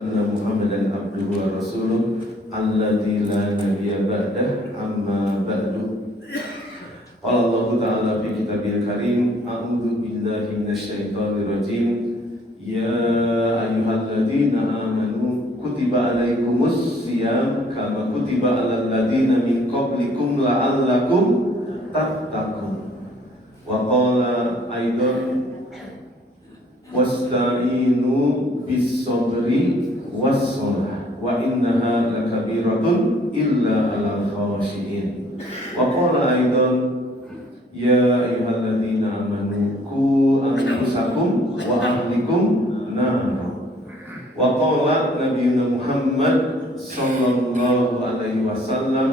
Muhammadan abduhu wa rasuluh alladzi la nabiyya ba'dah amma ba'du. Qala Allah Ta'ala fi kitabil karim, a'udzu billahi minasyaitonir rajim. Ya ayyuhalladzina amanu kutiba alaikumus shiyam kama kutiba alal ladzina min qablikum la'allakum tattaqun. Wa qala aidan wasta'inu bis-sabri was-shalah wa innaha lakabiratun illa 'alal khashiyin. Wa qala aidan ya ayyuhalladzina amanu qu anfusakum wa ahlikum nar. Wa qala nabiyuna Muhammad sallallahu alaihi wasallam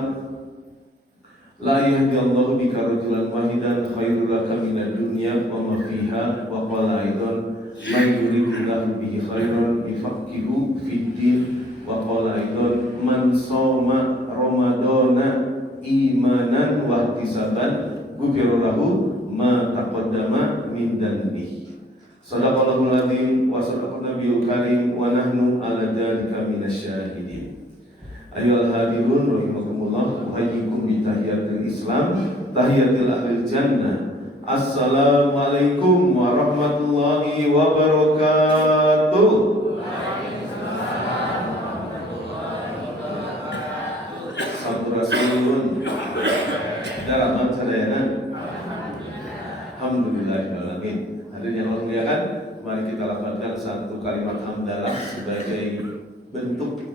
la yahdiyallahu bika rajulan wahidan khairul laka minad dunya wa ma fiha. Wa qala aidan man yuridillahu bihi khairan yufaqihuhu fid din. Wa qala aidan man shoma ramadana imanan wa ihtisaban ghufira lahu ma taqaddama min dhanbihi. Shadaqallahul azim wa sadaqan nabiyul karim wa nahnu ala dzalika minasyahidin. Ayyuhal hadirun rahimakumullah, uhayyikum bi tahiyatil Islam, tahiyatil ahlil jannah. Assalamualaikum warahmatullahi wabarakatuh. Sampurasun. Daramat sadayana. Alhamdulillahirrahmanirrahim. Hadirin yang Allah muliakan, mari kita lafazkan satu kalimat hamdalah sebagai bentuk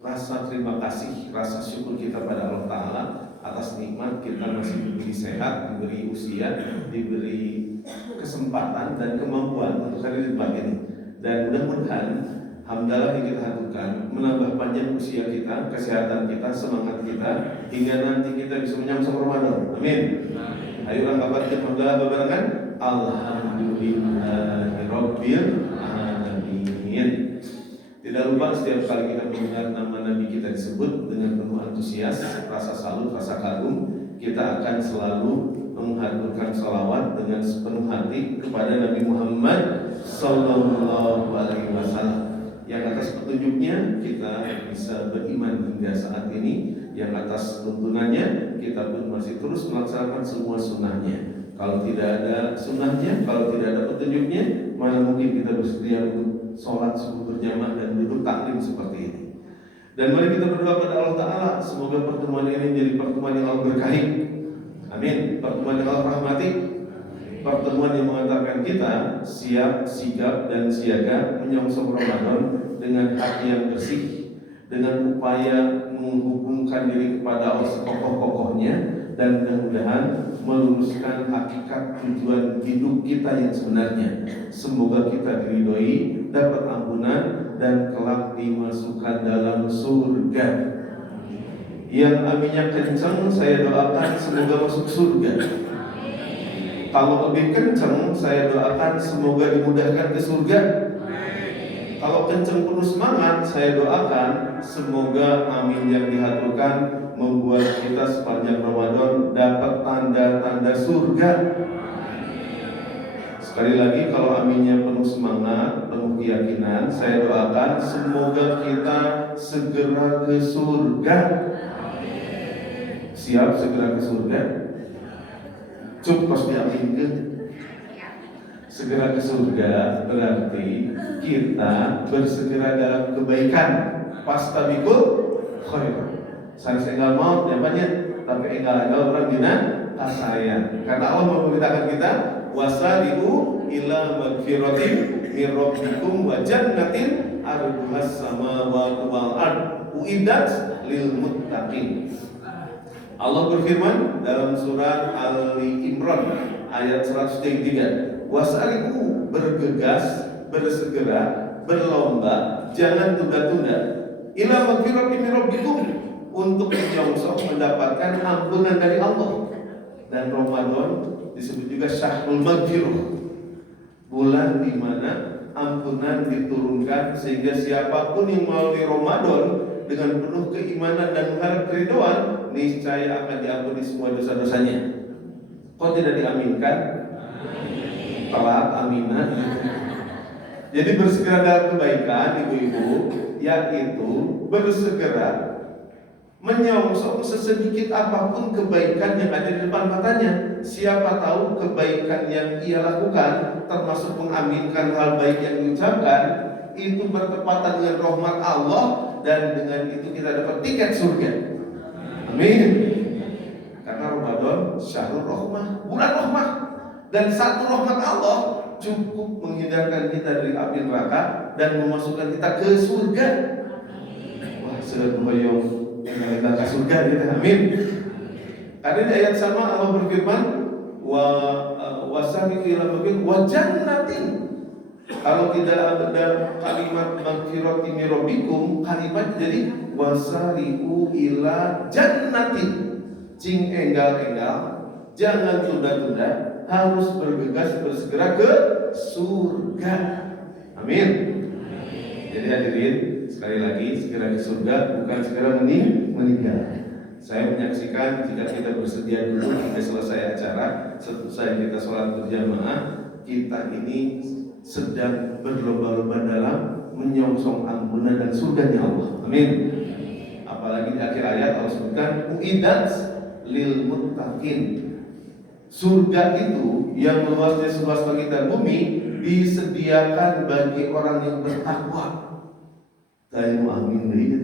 rasa terima kasih, rasa syukur kita pada Allah Ta'ala atas nikmat kita masih diberi sehat, diberi usia, diberi kesempatan dan kemampuan untuk hadir di tempat ini. Dan mudah-mudahan hamdalah yang kita haturkan menambah panjang usia kita, kesehatan kita, semangat kita, hingga nanti kita bisa menyambut Ramadan. Amin. Ayo angkat hamdalah barengan. Alhamdulillahirabbil alamin. Tidak lupa setiap kali kita mendengar nama Nabi kita disebut dengan penuh antusias, rasa salut, rasa kagum, kita akan selalu menghaturkan salawat dengan sepenuh hati kepada Nabi Muhammad sallallahu alaihi wasallam. Yang atas petunjuknya kita bisa beriman hingga saat ini, yang atas tuntunannya kita pun masih terus melaksanakan semua sunnahnya. Kalau tidak ada sunnahnya, kalau tidak ada petunjuknya, mana mungkin kita bersedia untuk sholat subuh berjamaah dan duduk taklim seperti ini. Dan mari kita berdoa pada Allah Ta'ala, semoga pertemuan ini menjadi pertemuan yang Allah berkahi. Amin. Pertemuan yang Allah rahmati, pertemuan yang mengantarkan kita siap, sigap, dan siaga menyongsong Ramadan dengan hati yang bersih, dengan upaya menghubungkan diri kepada Allah sekokoh-kokohnya, dan mudah-mudahan meluruskan hakikat tujuan hidup kita yang sebenarnya. Semoga kita diridhoi, dapat ampunan, dan kelak dimasukkan dalam surga. Yang aminnya kencang, saya doakan semoga masuk surga. Kalau lebih kencang, saya doakan semoga dimudahkan ke surga. Kalau kencang penuh semangat, saya doakan semoga amin yang dihaturkan membuat kita sepanjang Ramadan dapat tanda-tanda surga. Sekali lagi, kalau aminnya penuh semangat, penuh keyakinan, saya doakan semoga kita segera ke surga. Siap segera ke surga? Cukup diaminkan. Segera ke surga berarti kita bersegera dalam kebaikan. Fastabiqul khairat. Saya enggak mau namanya, tapi enggak orang dina kasaya. Karena Allah memerintahkan kita wasari'u ila magfiratin min rabbikum wa jannatin arduhas samawati wal ard uiddat lil muttaqin. Allah berfirman dalam surat Ali Imran ayat 103, wasari'u, bergegas, bersegera, berlomba, jangan tunda-tunda, ila magfiratin min rabbikum, untuk menyongsong mendapatkan ampunan dari Allah. Dan Ramadan disebut juga syahrul maghfirah, bulan di mana ampunan diturunkan, sehingga siapapun yang melalui Ramadan dengan penuh keimanan dan mengharap keridhaan, niscaya akan diampuni semua dosa-dosanya. Kok tidak diaminkan? Telat aminah. Jadi bersegera dalam kebaikan, ibu-ibu, yaitu bersegera menyongsong sesedikit apapun kebaikan yang ada di depan matanya. Siapa tahu kebaikan yang ia lakukan, termasuk mengaminkan hal baik yang diucapkan, itu bertepatan dengan rahmat Allah, dan dengan itu kita dapat tiket surga. Amin. Karena Ramadan syahrul rahmah, bulan rahmah, dan satu rahmat Allah cukup menghindarkan kita dari api neraka dan memasukkan kita ke surga. Wah, sudah membayang kita ke surga kita. Amin. Karena di ayat sama Allah berfirman, wasabiqu ila maghfiratin wa jannatin. Kalau tidak ada kalimat maghfirati min rabbikum, kalimat jadi wasari'u ila jannatin. Cing enggal-enggal, jangan tunda-tunda, harus bergegas bersegera ke surga. Amin. Jadi hadirin, sekali lagi, segera ke surga bukan segera meninggal. Saya menyaksikan jika kita bersedia dulu sampai selesai acara, selesai kita sholat berjamaah, kita ini sedang berlomba-lomba dalam menyongsong ampunan dan surganya Allah. Amin. Apalagi di akhir ayat Allah sebutkan uidat lil muttaqin. Surga itu yang luasnya seluas langit dan bumi disediakan bagi orang yang bertakwa. Saya mau amin gitu.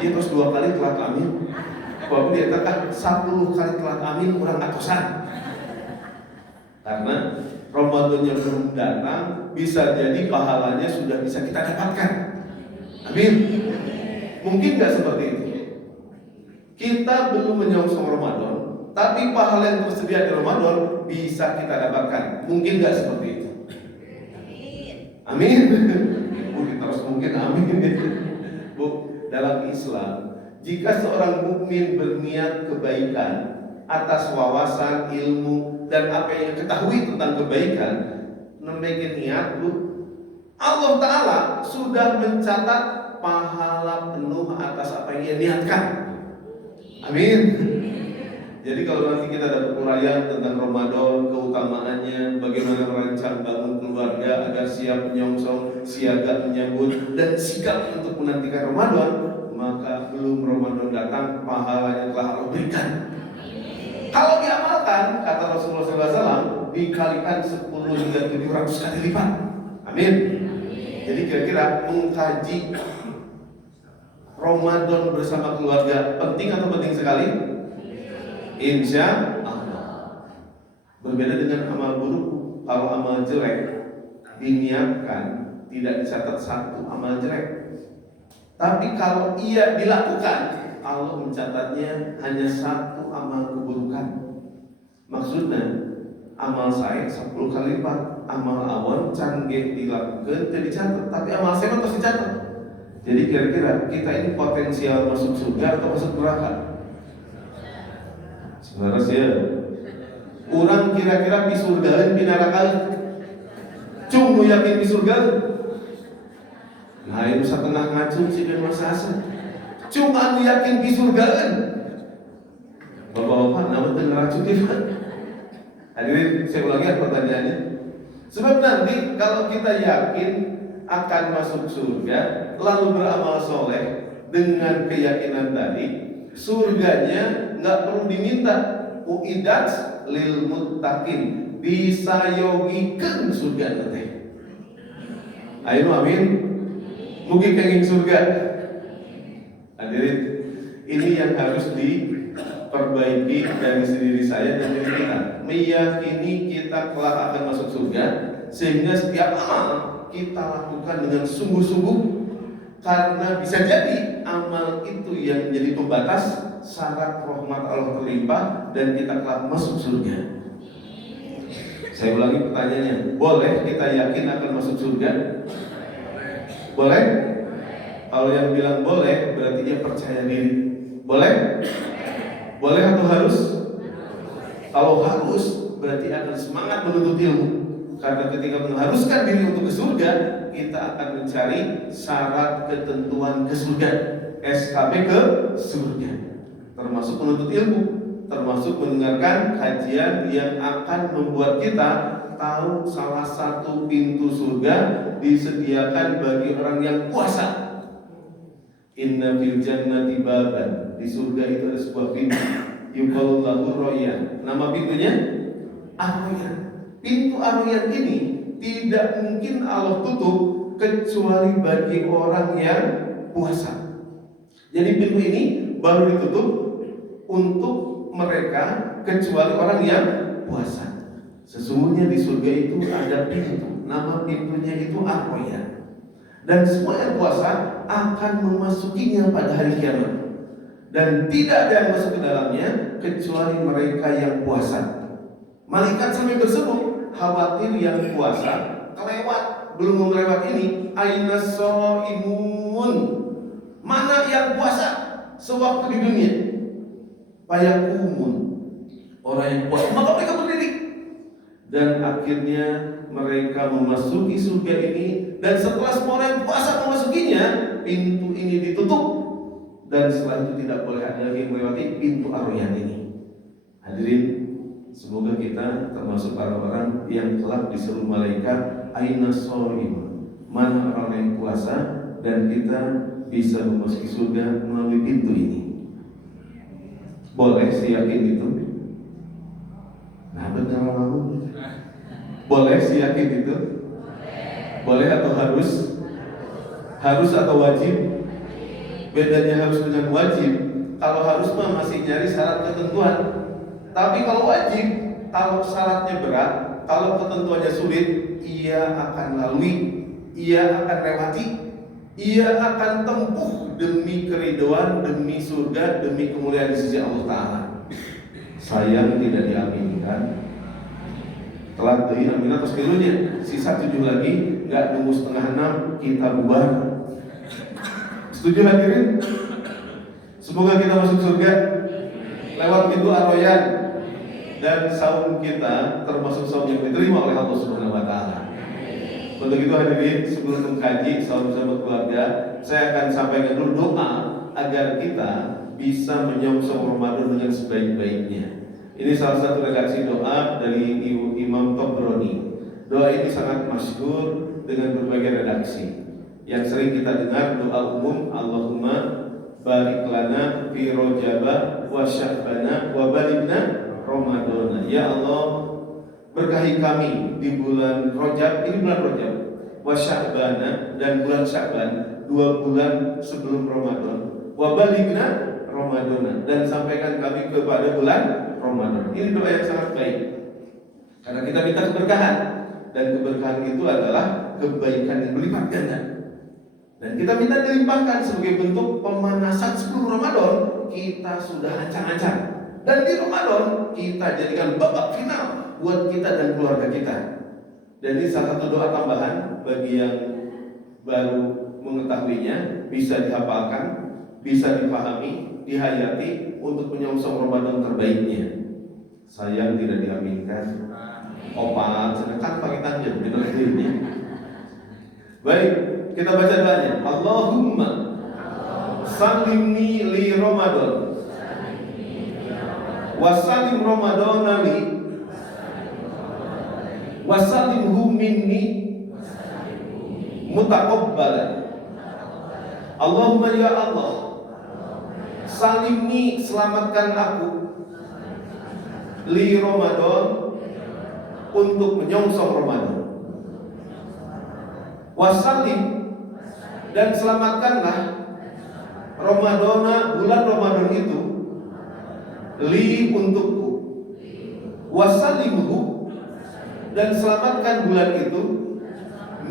Dia terus 2 kali telat amin. Kalau dia katakan 10 kali telat amin kurang atusan. Karena Ramadannya belum datang, bisa jadi pahalanya sudah bisa kita dapatkan. Amin. Mungkin nggak seperti itu. Kita belum menyongsong Ramadan, tapi pahala yang tersedia di Ramadan bisa kita dapatkan. Mungkin nggak seperti itu. Amin. Kita harus mungkin amin. Bu, dalam Islam, jika seorang mukmin berniat kebaikan atas wawasan, ilmu, dan apa yang ketahui tentang kebaikan, memiliki niat, Bu, Allah Ta'ala sudah mencatat pahala penuh atas apa yang ia niatkan. Amin. Jadi kalau nanti kita dapat uraian tentang Ramadan, keutamaannya, bagaimana merancang bangun keluarga agar siap menyongsong, siaga menyambut, dan sikap untuk menantikan Ramadan, maka belum Ramadan datang, pahalanya telah Allah berikan. Kalau diamalkan, kata Rasulullah SAW, dikalikan 10 hingga 700 kali lipat. Amin. Jadi kira-kira mengkaji Ramadan bersama keluarga penting atau penting sekali? Insya Allah. Berbeda dengan amal buruk. Kalau amal jelek diniatkan, tidak dicatat satu amal jelek. Tapi kalau ia dilakukan, Allah mencatatnya hanya satu amal keburukan. Maksudnya amal saya 10 kali lipat, amal awal canggih dilakukan jadi catat, tapi amal saya terus dicatat. Jadi kira-kira kita ini potensial masuk surga atau masuk neraka? Sebenarnya sih orang kira-kira di surga di neraka. Cuma yakin di surga. Nah itu setengah ngacung sih dan masa asa. Cuma yakin di surga. Bapak-bapak nama ngeracun kita. Hadirin, saya ulangi pertanyaannya. Sebab nanti kalau kita yakin akan masuk surga, lalu beramal soleh dengan keyakinan tadi, surganya nggak perlu diminta. Uidat lil muttaqin, disayogikan surga nanti. Ayo amin. Mungkin kenging surga. Hadirin, ini yang harus diperbaiki dari diri saya dan diri kita. Meyakini kita kelak akan masuk surga, sehingga setiap amal kita lakukan dengan sungguh-sungguh, karena bisa jadi amal itu yang menjadi pembatas syarat rahmat Allah terlimpah dan kita kelak masuk surga. Saya ulangi pertanyaannya, boleh kita yakin akan masuk surga? Boleh? Kalau yang bilang boleh, berarti dia percaya diri. Boleh? Boleh atau harus? Kalau harus, berarti akan semangat menuntut ilmu. Karena ketika mengharuskan diri untuk ke surga, kita akan mencari syarat ketentuan ke surga, SKB ke surga. Termasuk menuntut ilmu, termasuk mendengarkan kajian yang akan membuat kita tahu salah satu pintu surga disediakan bagi orang yang puasa. Inna fil jannati baban. Di surga itu ada sebuah pintu. Yuqalu lahu Royan. Nama pintunya Ar-Royan. Pintu Ar-Royan ini tidak mungkin Allah tutup kecuali bagi orang yang puasa. Jadi pintu ini baru ditutup untuk mereka kecuali orang yang puasa. Sesungguhnya di surga itu ada pintu, nama pintunya itu Ar-Royan. Dan semua yang puasa akan memasukinya pada hari kiamat. Dan tidak ada yang masuk ke dalamnya kecuali mereka yang puasa. Malaikat sampai berseru, khawatir yang puasa kelewat, belum melewat ini. Aina shaimun, mana yang puasa sewaktu di dunia? Fayaqumun, orang yang puasa, maka mereka berdiri. Dan akhirnya mereka memasuki surga ini. Dan setelah semua orang yang puasa memasukinya, pintu ini ditutup. Dan setelah itu tidak boleh ada lagi melewati pintu Ar-Royan ini. Hadirin, semoga kita termasuk para orang yang kelak disuruh malaikat aina shaimun, mana orang yang puasa, dan kita bisa memasuki surga melalui pintu ini. Boleh sih yakin itu? Nah, benar mau? Boleh sih yakin itu? Boleh atau harus? Harus atau wajib? Bedanya harus dengan wajib. Kalau harus mah masih nyari syarat ketentuan. Tapi kalau wajib, kalau syaratnya berat, kalau ketentuannya sulit, ia akan lalui, ia akan lewati, ia akan tempuh demi keridhaan, demi surga, demi kemuliaan di sisi Allah Ta'ala. Sayang tidak diaminkan. Telat dari aminah terus kilunya, sisa 7 lagi, nggak nunggu setengah 6 kita bubar. Setuju hadirin? Semoga kita masuk surga lewat pintu Ar-Royan dan saum kita termasuk saum yang diterima oleh Allah Subhanahu Wa Taala. Untuk itu hadirin, sebelum mengkaji saum bersama keluarga, saya akan sampaikan dulu doa agar kita bisa menyongsong Ramadan dengan sebaik-baiknya. Ini salah satu redaksi doa dari Imam Tabrani. Doa ini sangat masyhur dengan berbagai redaksi. Yang sering kita dengar doa umum, Allahumma barik lana fi Rajaba wa Sya'bana wa balighna Ramadana. Ya Allah, berkahi kami di bulan Rajab, ini bulan Rajab, wa Sya'bana, dan bulan Sya'ban, 2 bulan sebelum Ramadan, wa balighna Ramadana, dan sampaikan kami kepada bulan Ramadan. Ini doa yang sangat baik karena kita minta keberkahan, dan keberkahan itu adalah kebaikan yang berlipat ganda. Dan kita minta dilimpahkan sebagai bentuk pemanasan sebelum Ramadan. Kita sudah ancang-ancang, dan di Ramadan kita jadikan babak final buat kita dan keluarga kita. Dan ini salah satu doa tambahan bagi yang baru mengetahuinya, bisa dihafalkan, bisa dipahami, dihayati untuk menyongsong Ramadan terbaiknya. Sayang tidak diaminkan. Opal, sedangkan pakai tanda benar ini. Baik, kita baca doanya. Allahumma salimni li Ramadan wa salim Ramadana li wa salimhu minni mutaqabbalan. Allahumma ya Allah, salimni, selamatkan aku, li Ramadan, untuk menyongsong Ramadan. Wasalim, dan selamatkanlah Ramadana, bulan Ramadan itu, li, untukku. Wasalimhu, dan selamatkan bulan itu,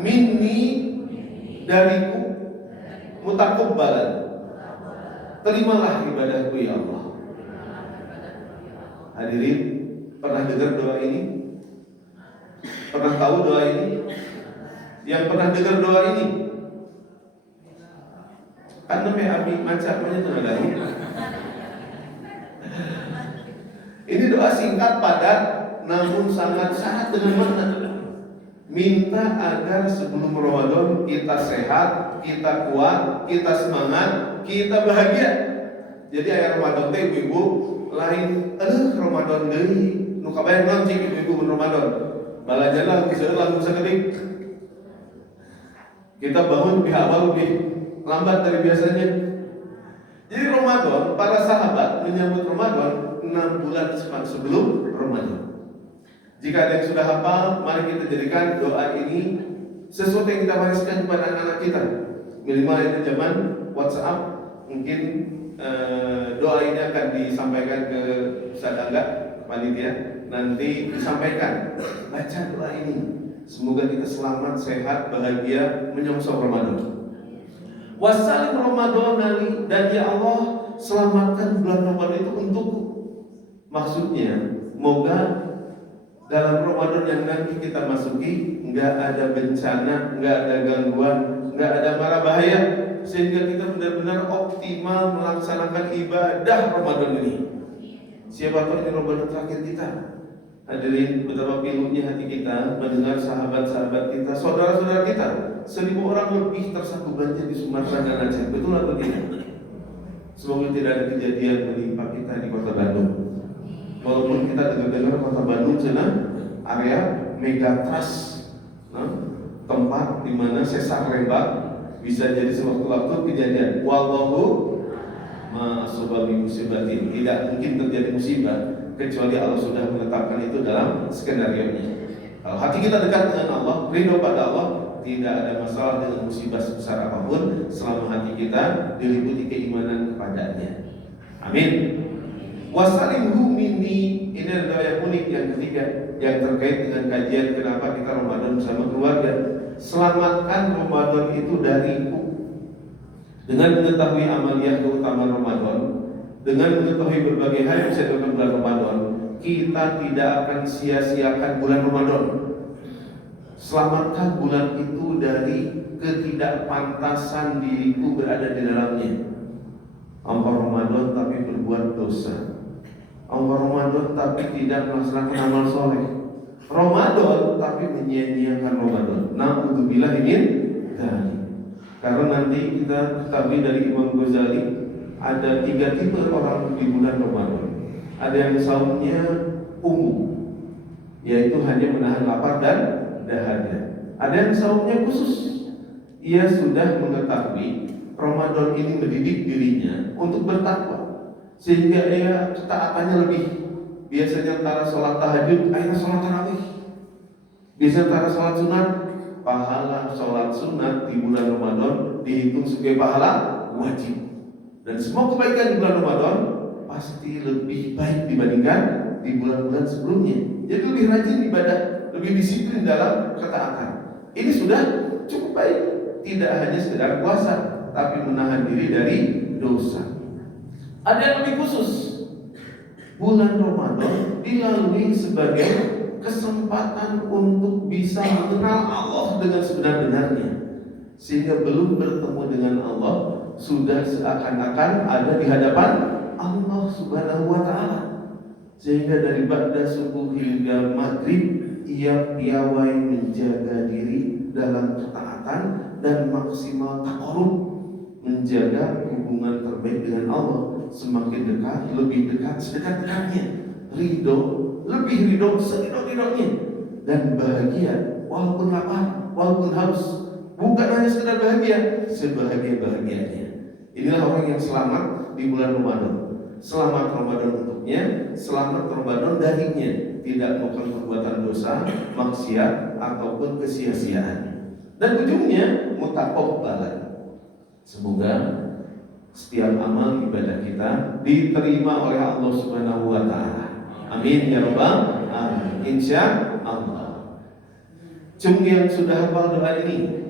minni, dariku, mutaqabbalan, terimalah ibadahku ya Allah. Hadirin, pernah dengar doa ini? Pernah tahu doa ini? Yang pernah dengar doa ini? Kan namanya Abi macamnya itu ada. Ini doa singkat padat, namun sangat dengan makna. Minta agar sebelum Ramadan kita sehat, kita kuat, kita semangat, kita bahagia. Jadi ayat Ramadan teh ibu lain, Ramadan deui, nu kabayang naon cik ibu Ramadan. balajalah langsung sekedik. Kita bangun lebih awal, lebih lambat dari biasanya. Jadi Ramadan, para sahabat menyambut Ramadan 6 bulan sebelum Ramadan. Jika ada yang sudah hafal, mari kita jadikan doa ini sesuatu yang kita wariskan kepada anak-anak kita. Minimal itu zaman WhatsApp, mungkin doa ini akan disampaikan ke sadangga panitia. Nanti disampaikan, baca doa ini. Semoga kita selamat, sehat, bahagia menyongsong Ramadan. Wassalim Ramadan dan ya Allah selamatkan bulan Ramadan itu untukku. Maksudnya, semoga dalam Ramadan yang nanti kita masuki nggak ada bencana, nggak ada gangguan, nggak ada mara bahaya, sehingga kita benar-benar optimal melaksanakan ibadah Ramadan ini. Siapa tahu ini Ramadan terakhir kita. Hadirin, betapa pilunya hati kita mendengar sahabat-sahabat kita, saudara-saudara kita, 1.000 orang lebih tersapu banjir di Sumatera dan Aceh. Betul atau tidak? Semoga tidak ada kejadian menimpa kita di Kota Bandung. Walaupun kita dengar Kota Bandung sana area megatrust, tempat di mana sesar lembab bisa jadi sewaktu-waktu kejadian. Wallahu ma'asubabi musibatin. Tidak mungkin terjadi musibah kecuali Allah sudah menetapkan itu dalam skenario-nya. Kalau hati kita dekat dengan Allah, ridho pada Allah, tidak ada masalah dengan musibah sebesar apapun selama hati kita diliputi keimanan kepadanya. Amin. Wasalimhu minni, ini adalah yang unik yang ketiga yang terkait dengan kajian kenapa kita Ramadan bersama keluarga. Selamatkan Ramadan itu dariku. Dengan mengetahui amaliyah keutamaan Ramadan, dengan mengetahui berbagai hal yang bisa dilakukan bulan Ramadan, kita tidak akan sia-siakan bulan Ramadan. Selamatkan bulan itu dari ketidakpantasan diriku berada di dalamnya. Engkau Ramadan tapi berbuat dosa. Engkau Ramadan tapi tidak melaksanakan amal soleh. Ramadan tapi menyia-nyiakan Ramadan. Na'udzubillah min dzalik. Karena nanti kita ketahui dari Imam Ghazali ada 3 tipe orang di bulan Ramadan. Ada yang saumnya umum, yaitu hanya menahan lapar dan dahaga. Ada yang saumnya khusus, ia sudah mengetahui Ramadan ini mendidik dirinya untuk bertakwa, sehingga ia ketaatannya lebih. Biasanya antara sholat tahajud, akhirnya sholat tarawih. Biasanya antara sholat sunat, pahala sholat sunat di bulan Ramadan dihitung sebagai pahala wajib. Dan semua kebaikan di bulan Ramadan pasti lebih baik dibandingkan di bulan-bulan sebelumnya. Jadi lebih rajin ibadah, lebih disiplin dalam ketaatan. Ini sudah cukup baik. Tidak hanya sekedar puasa, tapi menahan diri dari dosa. Ada yang lebih khusus. Bulan Ramadan dilalui sebagai kesempatan untuk bisa mengenal Allah dengan sebenar-benarnya, sehingga belum bertemu dengan Allah sudah seakan-akan ada di hadapan Allah Subhanahu wa Ta'ala. Sehingga dari ba'da subuh hingga maghrib ia piawai menjaga diri dalam ketaatan dan maksimal taqarrub, menjaga hubungan terbaik dengan Allah. Semakin dekat, lebih dekat, sedekat-dekatnya, ridho, lebih ridho, seridho-ridhonya, dan bahagia walaupun lapar, walaupun haus. Bukan hanya sekedar bahagia, sebahagia-bahagianya. Inilah orang yang selamat di bulan Ramadan. Selamat Ramadan untuknya, selamat Ramadan darinya. Tidak melakukan perbuatan dosa, maksiat ataupun kesia-siaan. Dan ujungnya mutaqabbalan. Semoga setiap amal ibadah kita diterima oleh Allah Subhanahu wa Ta'ala. Amin ya rabbal alamin. Insya Allah. Cung yang sudah hafal doa ini,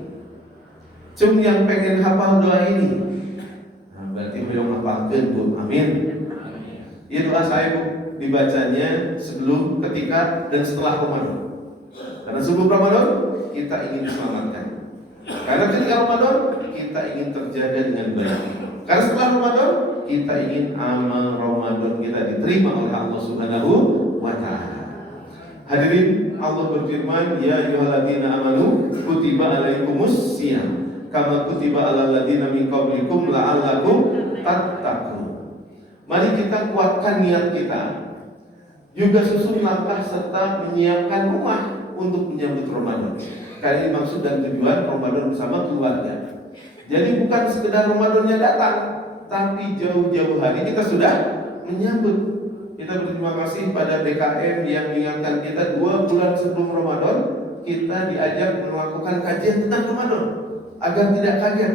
cung yang pengen hafal doa ini, nah, berarti belum hafalkan Bu. Amin. Ini doa saya Bu, dibacanya sebelum, ketika, dan setelah Ramadan. Karena sebelum Ramadan kita ingin diselamatkan. Karena ketika Ramadan kita ingin terjaga dengan baik. Karena setelah Ramadan kita ingin amal Ramadan kita diterima oleh Allah Subhanahu wa Ta'ala. Hadirin, Allah berfirman, ya ayyuhalladzina amanu kutiba alaikumus shiyam kama kutiba alal ladzina min qablikum la'allakum tattaqun. Mari kita kuatkan niat kita, juga susun langkah serta menyiapkan rumah untuk menyambut Ramadan. Karena ini maksud dan tujuan Ramadan bersama keluarga. Jadi bukan sekedar Ramadannya datang, tapi jauh-jauh hari kita sudah menyambut. Kita berterima kasih pada BKM yang mengingatkan kita 2 bulan sebelum Ramadan kita diajak melakukan kajian tentang Ramadan agar tidak kaget,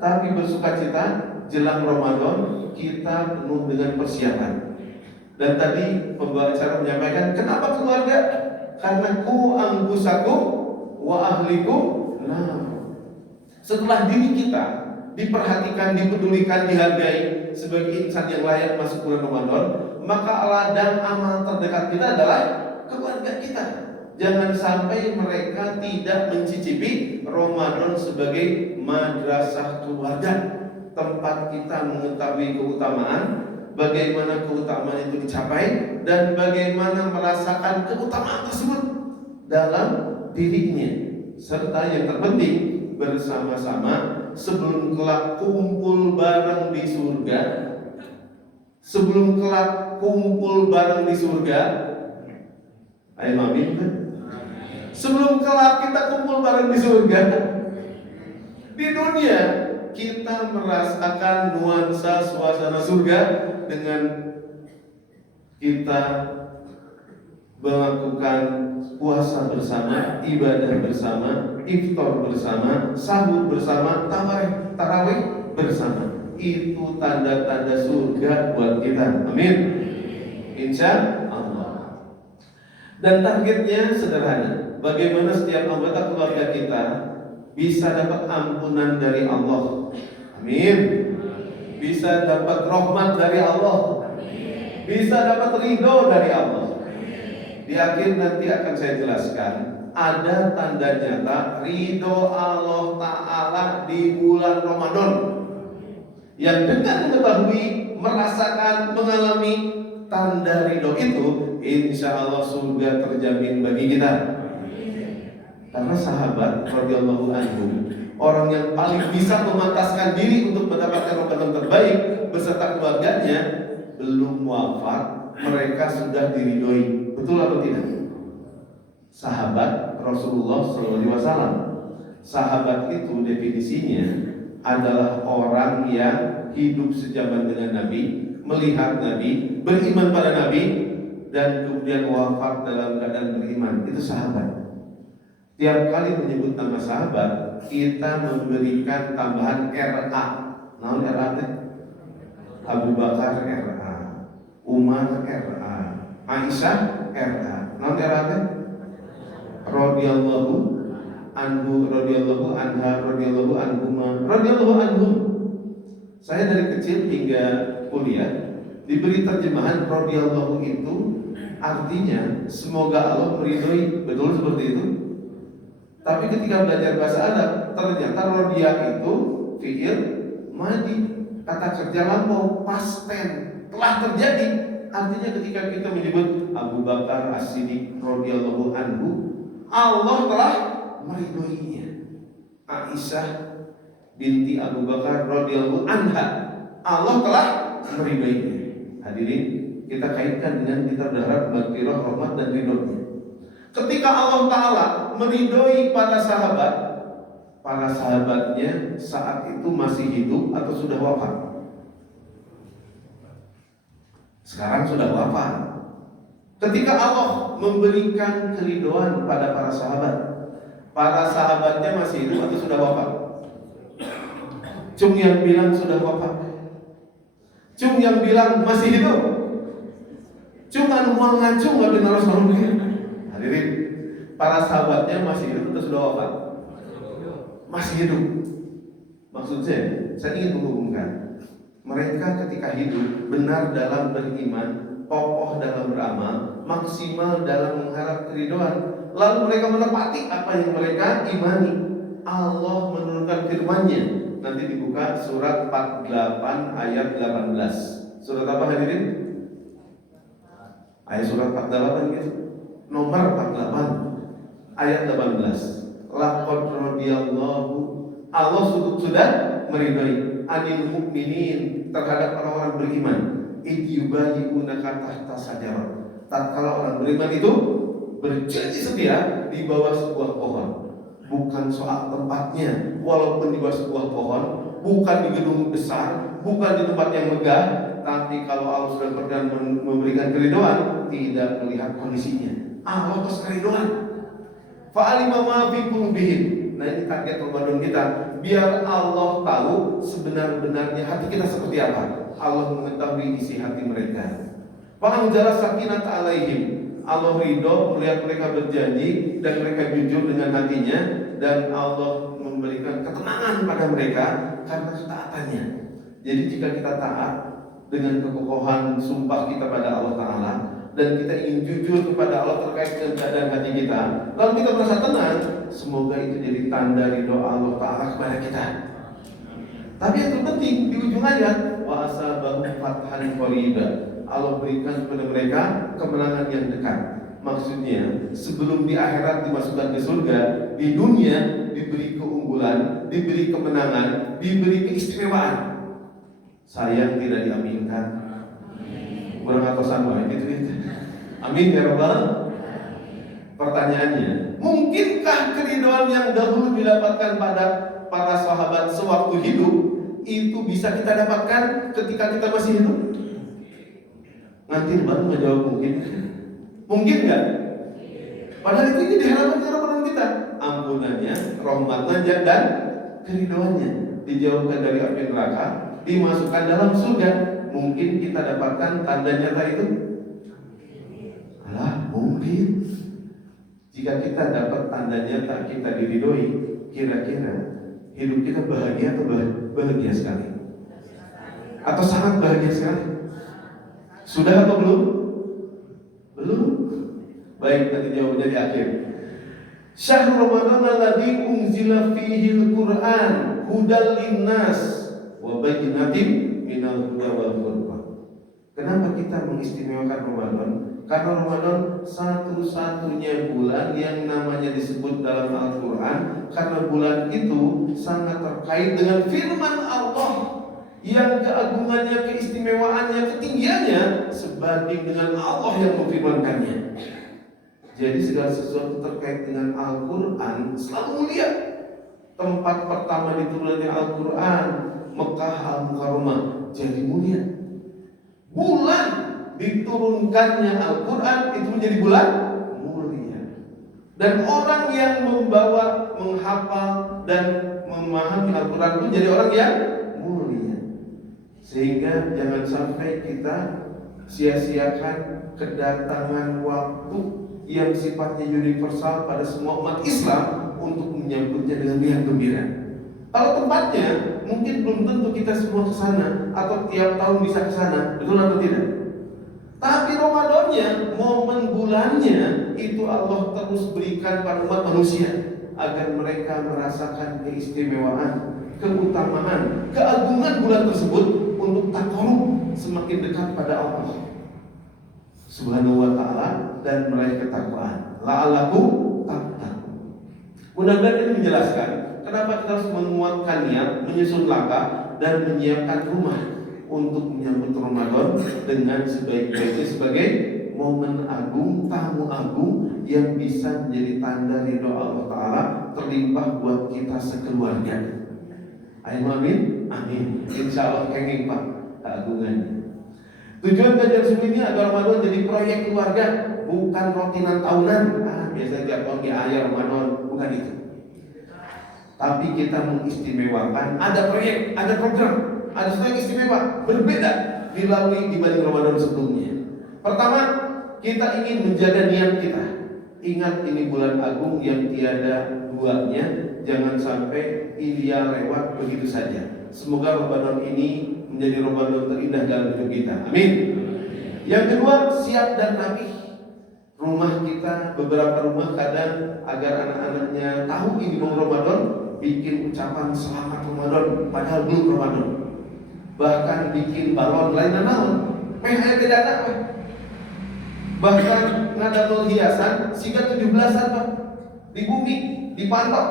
tapi bersukacita jelang Ramadan kita penuh dengan persiapan. Dan tadi pembawa acara menyampaikan kenapa keluarga? Karena ku anggusakum wa ahlikum. Nah, setelah diri kita diperhatikan, dipedulikan, dihargai sebagai insan yang layak masuk bulan Ramadan, maka ladang amal terdekat kita adalah keluarga kita. Jangan sampai mereka tidak mencicipi Ramadan sebagai madrasah keluarga, tempat kita mengetahui keutamaan, bagaimana keutamaan itu dicapai, dan bagaimana merasakan keutamaan tersebut dalam dirinya. Serta yang terpenting, bersama-sama sebelum kelak kumpul bareng di surga. Sebelum kelak kumpul bareng di surga, ayo amin. Sebelum kelak kita kumpul bareng di surga, di dunia kita merasakan nuansa suasana surga dengan kita melakukan puasa bersama, ibadah bersama, iftar bersama, sahur bersama, tarawih bersama. Itu tanda-tanda surga buat kita. Amin. Insya Allah. Dan targetnya sederhana. Bagaimana setiap anggota keluarga kita bisa dapat ampunan dari Allah. Amin. Bisa dapat rahmat dari Allah. Bisa dapat ridho dari Allah. Di akhir nanti akan saya jelaskan, ada tanda nyata ridho Allah Ta'ala di bulan Ramadan, yang dengan mengetahui, merasakan, mengalami tanda ridho itu, insya Allah surga terjamin bagi kita. Karena sahabat radhiyallahu anhu, orang yang paling bisa memantaskan diri untuk mendapatkan Ramadan terbaik beserta keluarganya, belum wafat mereka sudah diridhoi. Betul atau tidak? Sahabat Rasulullah SAW. Sahabat itu definisinya adalah orang yang hidup sejaman dengan Nabi, melihat Nabi, beriman pada Nabi, dan kemudian wafat dalam keadaan beriman. Itu sahabat. Tiap kali menyebut nama sahabat, kita memberikan tambahan RA. Nah, RA itu Abu Bakar RA, Umar RA, Aisyah RA. Nah, RA itu radhiyallahu anhu, radhiyallahu anha, radhiyallahu anhuma, radhiyallahu anhum. Saya dari kecil hingga kuliah diberi terjemahan radhiyallahu itu artinya semoga Allah meridhoi. Betul seperti itu? Tapi ketika belajar bahasa Arab, ternyata rodiyah itu fi'il madi, kata kerja lampau, past tense, telah terjadi. Artinya ketika kita menyebut Abu Bakar As-Siddiq radhiyallahu anhu, Allah telah meridhoinya. Aisyah binti Abu Bakar radhiyallahu anha, Allah telah meridhoinya. Hadirin, kita kaitkan dengan kita berharap maghfirah, rahmat dan ridhonya. Ketika Allah Ta'ala meridhoi para sahabatnya saat itu masih hidup atau sudah wafat? Sekarang sudah wafat. Ketika Allah memberikan keridhaan pada para sahabatnya masih hidup atau sudah wafat? Cung yang bilang sudah wafat, cung yang bilang masih hidup, cung anu mau ngacung nggak benar Rasulullah. Hadirin, para sahabatnya masih hidup atau sudah wafat? Masih hidup. Maksud saya ingin menghubungkan mereka ketika hidup benar dalam beriman, kokoh dalam beramal, maksimal dalam mengharap keridhaan, lalu mereka menepati apa yang mereka imani. Allah menurunkan firman-Nya. Nanti dibuka surat 48 ayat 18. Surat apa hadirin? Ayat surat 48 gitu. Nomor 48 ayat 18. Laqad radhiyallahu, Allah sudah meridhai anil mukminin, terhadap orang-orang beriman, idyubayi'unaka tahta sajarah. Tatkala orang beriman itu berjanji setia di bawah sebuah pohon. Bukan soal tempatnya, walaupun di bawah sebuah pohon, bukan di gedung besar, bukan di tempat yang megah, tapi kalau Allah sudah berkenan memberikan keridhaan, tidak melihat kondisinya. Allah pas keridhaan. Fa'alima ma fi qulubihim. Nah, ini target Ramadan kita, biar Allah tahu sebenar-benarnya hati kita seperti apa. Allah mengetahui isi hati mereka. Fa'anzala sakinata alaihim. Allah ridho melihat mereka berjanji dan mereka jujur dengan hatinya, dan Allah memberikan ketenangan pada mereka karena ketaatannya. Jadi jika kita taat dengan kekokohan sumpah kita pada Allah Ta'ala, dan kita ingin jujur kepada Allah terkait dengan keadaan hati kita, lalu kita merasa tenang, semoga itu jadi tanda ridho Allah Ta'ala kepada kita. Tapi yang terpenting di ujung ayat, wa asabahum fathan qariba, Allah berikan kepada mereka kemenangan yang dekat. Maksudnya sebelum di akhirat dimasukkan ke surga, di dunia diberi keunggulan, diberi kemenangan, diberi keistimewaan. Sayang tidak diaminkan. Kurang atau sama gitu. Amin ya rabbal. Pertanyaannya, mungkinkah keridhaan yang dahulu didapatkan pada para sahabat sewaktu hidup itu bisa kita dapatkan ketika kita masih hidup? Nanti baru menjawab mungkin. Mungkin nggak? Padahal itu jadi harapan kita. Ampunannya, rahmatnya, dan keridhaannya. Dijauhkan dari api neraka, dimasukkan dalam surga. Mungkin kita dapatkan tanda nyata itu? Alah, mungkin. Jika kita dapat tanda nyata kita diridhoi, kira-kira hidup kita bahagia atau bahagia sekali? Atau sangat bahagia sekali? Sudah atau belum? Belum. Baik, nanti jawabannya di akhir. Syahrul Ramadan alladzi unzila fihi al-Qur'an hudal linnas wa bayyinatin minal huda wal furqan. Kenapa kita mengistimewakan Ramadan? Karena Ramadan satu-satunya bulan yang namanya disebut dalam Al-Qur'an, karena bulan itu sangat terkait dengan firman Allah yang keagungannya, keistimewaannya, ketinggiannya sebanding dengan Allah yang memfirmankannya. Jadi segala sesuatu terkait dengan Al-Quran selalu mulia. Tempat pertama diturunkannya Al-Quran, Mekah Al-Mukarramah, jadi mulia. Bulan diturunkannya Al-Quran itu menjadi bulan mulia. Dan orang yang membawa, menghafal dan memahami Al-Quran itu jadi orang yang mulia. Sehingga jangan sampai kita sia-siakan kedatangan waktu yang sifatnya universal pada semua umat Islam untuk menyambutnya dengan riang gembira. Kalau tempatnya mungkin belum tentu kita semua ke sana atau tiap tahun bisa ke sana, betul atau tidak? Tapi Ramadannya, momen bulannya itu Allah terus berikan pada umat manusia agar mereka merasakan keistimewaan, keutamaan, keagungan bulan tersebut untuk taqarrub semakin dekat pada Allah Subhanahu wa ta'ala dan meraih ketakwaan. La'allakum tattaqun. Mudah-mudahan ini menjelaskan kenapa kita harus menguatkan niat, menyusun langkah dan menyiapkan rumah untuk menyambut Ramadan dengan sebaik-baiknya sebagai momen agung, tamu agung yang bisa menjadi tanda ridho Allah Ta'ala terlimpah buat kita sekeluarga. Amin. Amin. Insya Allah kenging Pak keagungannya. Tujuan kajian subuh ini agar Ramadan jadi proyek keluarga, bukan rutinan tahunan. Biasanya tiap tahun di akhir Ramadan, bukan itu. Tapi kita mengistimewakan, ada proyek, ada program, ada sesuatu yang istimewa, berbeda dilalui dibanding Ramadan sebelumnya. Pertama, kita ingin menjaga niat kita. Ingat ini bulan agung yang tiada duanya, jangan sampai dia lewat begitu saja. Semoga Ramadan ini menjadi Ramadan terindah dalam hidup kita. Amin. Yang kedua, siap dan rapih. Rumah kita, beberapa rumah kadang agar anak-anaknya tahu ini mau Ramadan, bikin ucapan selamat Ramadan padahal belum Ramadan. Bahkan bikin balon lain naon. Aya beda anak. Bahkan ngadamel hiasan siga 17-an Pak. Di bumi, dipantau.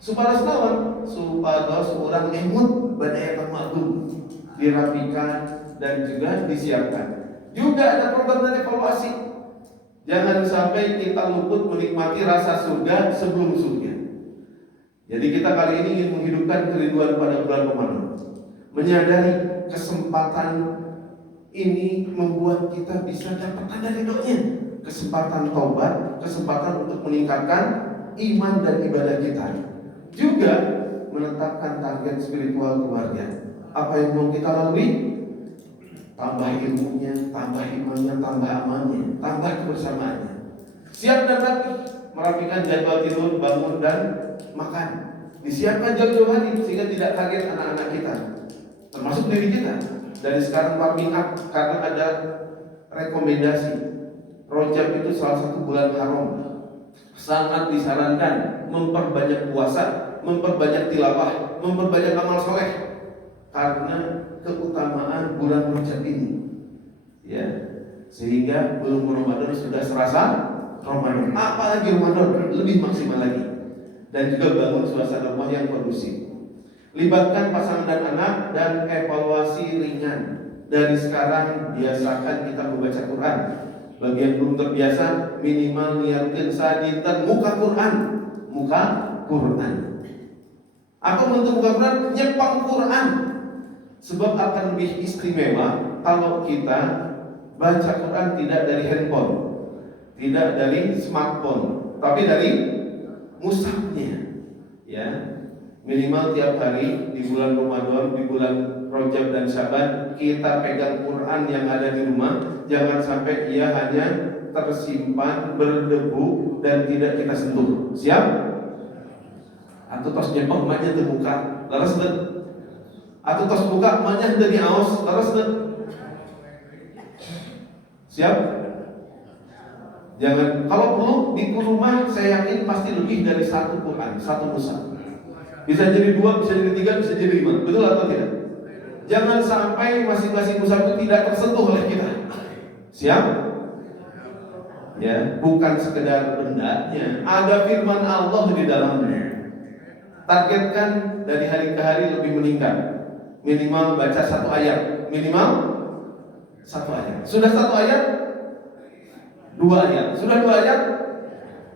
Supados naon? Supados urang emut badaya tamu dirapikan dan juga disiapkan. Juga ada program dan evaluasi. Jangan sampai kita luput menikmati rasa surga sebelum surga. Jadi kita kali ini ingin menghidupkan kerinduan pada bulan Ramadan. Menyadari kesempatan ini membuat kita bisa dapat tanda ridhonya. Kesempatan taubat, kesempatan untuk meningkatkan iman dan ibadah kita. Juga menetapkan target spiritual keluarga. Apa yang mau kita lalui? Tambah ilmunya, tambah imannya, tambah amannya, tambah kebersamaannya. Siap dan rapi, merapikan jadwal tidur, bangun dan makan. Disiapkan jauh-jauh hari sehingga tidak kaget anak-anak kita, termasuk diri kita. Dari sekarang warming up karena ada rekomendasi. Rajab itu salah satu bulan haram. Sangat disarankan memperbanyak puasa, memperbanyak tilawah, memperbanyak amal soleh karena keutamaan bulan Rajab ini. Ya, sehingga belum Ramadan sudah serasa Ramadan. Apalagi Ramadan lebih maksimal lagi. Dan juga bangun suasana rumah yang kondusif. Libatkan pasangan dan anak dan evaluasi ringan. Dari sekarang biasakan kita membaca Quran. Bagi yang belum terbiasa, minimal niatkan sadinten muka Quran. Muka Quran. Aku untuk muka Quran, nyepang Quran. Sebab akan lebih istimewa kalau kita baca Quran tidak dari handphone, tidak dari smartphone, tapi dari mushafnya. Ya, minimal tiap hari di bulan Ramadan, di bulan Rajab dan Syaban kita pegang Quran yang ada di rumah. Jangan sampai ia hanya tersimpan berdebu dan tidak kita sentuh. Siap? Atau tos nyepeng manja di muka, laras bet. Atau tos buka manja dari aos, laras bet. Siap? Jangan, kalau perlu di rumah saya yakin pasti lebih dari satu Quran, satu mushaf. Bisa jadi 2, bisa jadi 3, bisa jadi 5. Betul atau tidak? Jangan sampai masing-masing mushaf itu tidak tersentuh oleh kita. Siap? Ya, bukan sekedar bendanya, ada firman Allah di dalamnya. Targetkan dari hari ke hari lebih meningkat. Minimal baca 1 ayat, minimal 1 ayat. Sudah 1 ayat? 2 ayat. Sudah 2 ayat?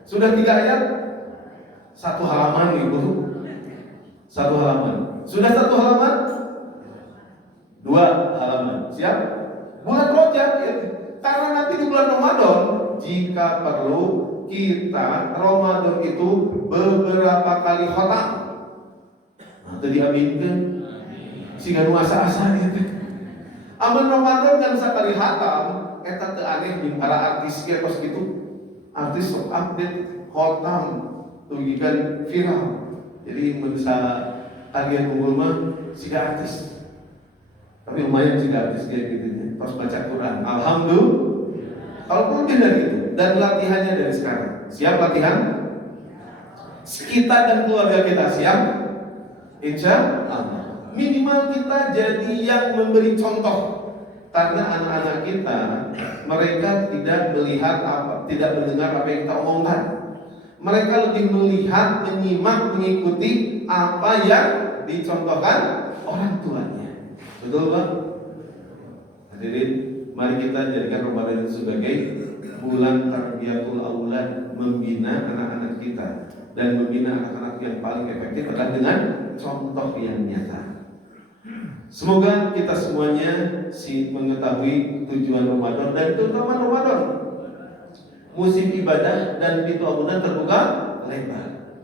Sudah 3 ayat? 1 halaman Ibu. 1 halaman. Sudah 1 halaman? 2 halaman. Siap? Bulan Rajab ya. Karena nanti di bulan Ramadan, jika perlu kita Ramadan itu beberapa kali khatam. Nah, tadi aminkan sehingga nuasa-asa itu. Aman Ramadan kan sekali khatam, eta teu aneh jeung para artis ge tos gitu. Artis sok update khatam tugikan viral. Jadi bisa tagihan unggul mah siga artis. Tapi lumayan siga artis kayak gitu. Pas baca Quran, alhamdulillah. Kalau lebih dari itu, dan latihannya dari sekarang. Siap latihan? Kita dan keluarga kita siap? Insya Allah. Minimal kita jadi yang memberi contoh. Karena anak-anak kita, mereka tidak melihat apa, tidak mendengar apa yang kita omongkan. Mereka lebih melihat, menyimak, mengikuti apa yang dicontohkan orang tuanya. Betul Pak? Hadirin, mari kita jadikan Ramadan itu sebagai bulan tarbiyatul aulad, membina anak-anak kita dan membina anak-anak yang paling efektif adalah dengan contoh yang nyata. Semoga kita semuanya mengetahui tujuan Ramadan dan terutama Ramadan, musim ibadah dan pintu ampunan terbuka lebar.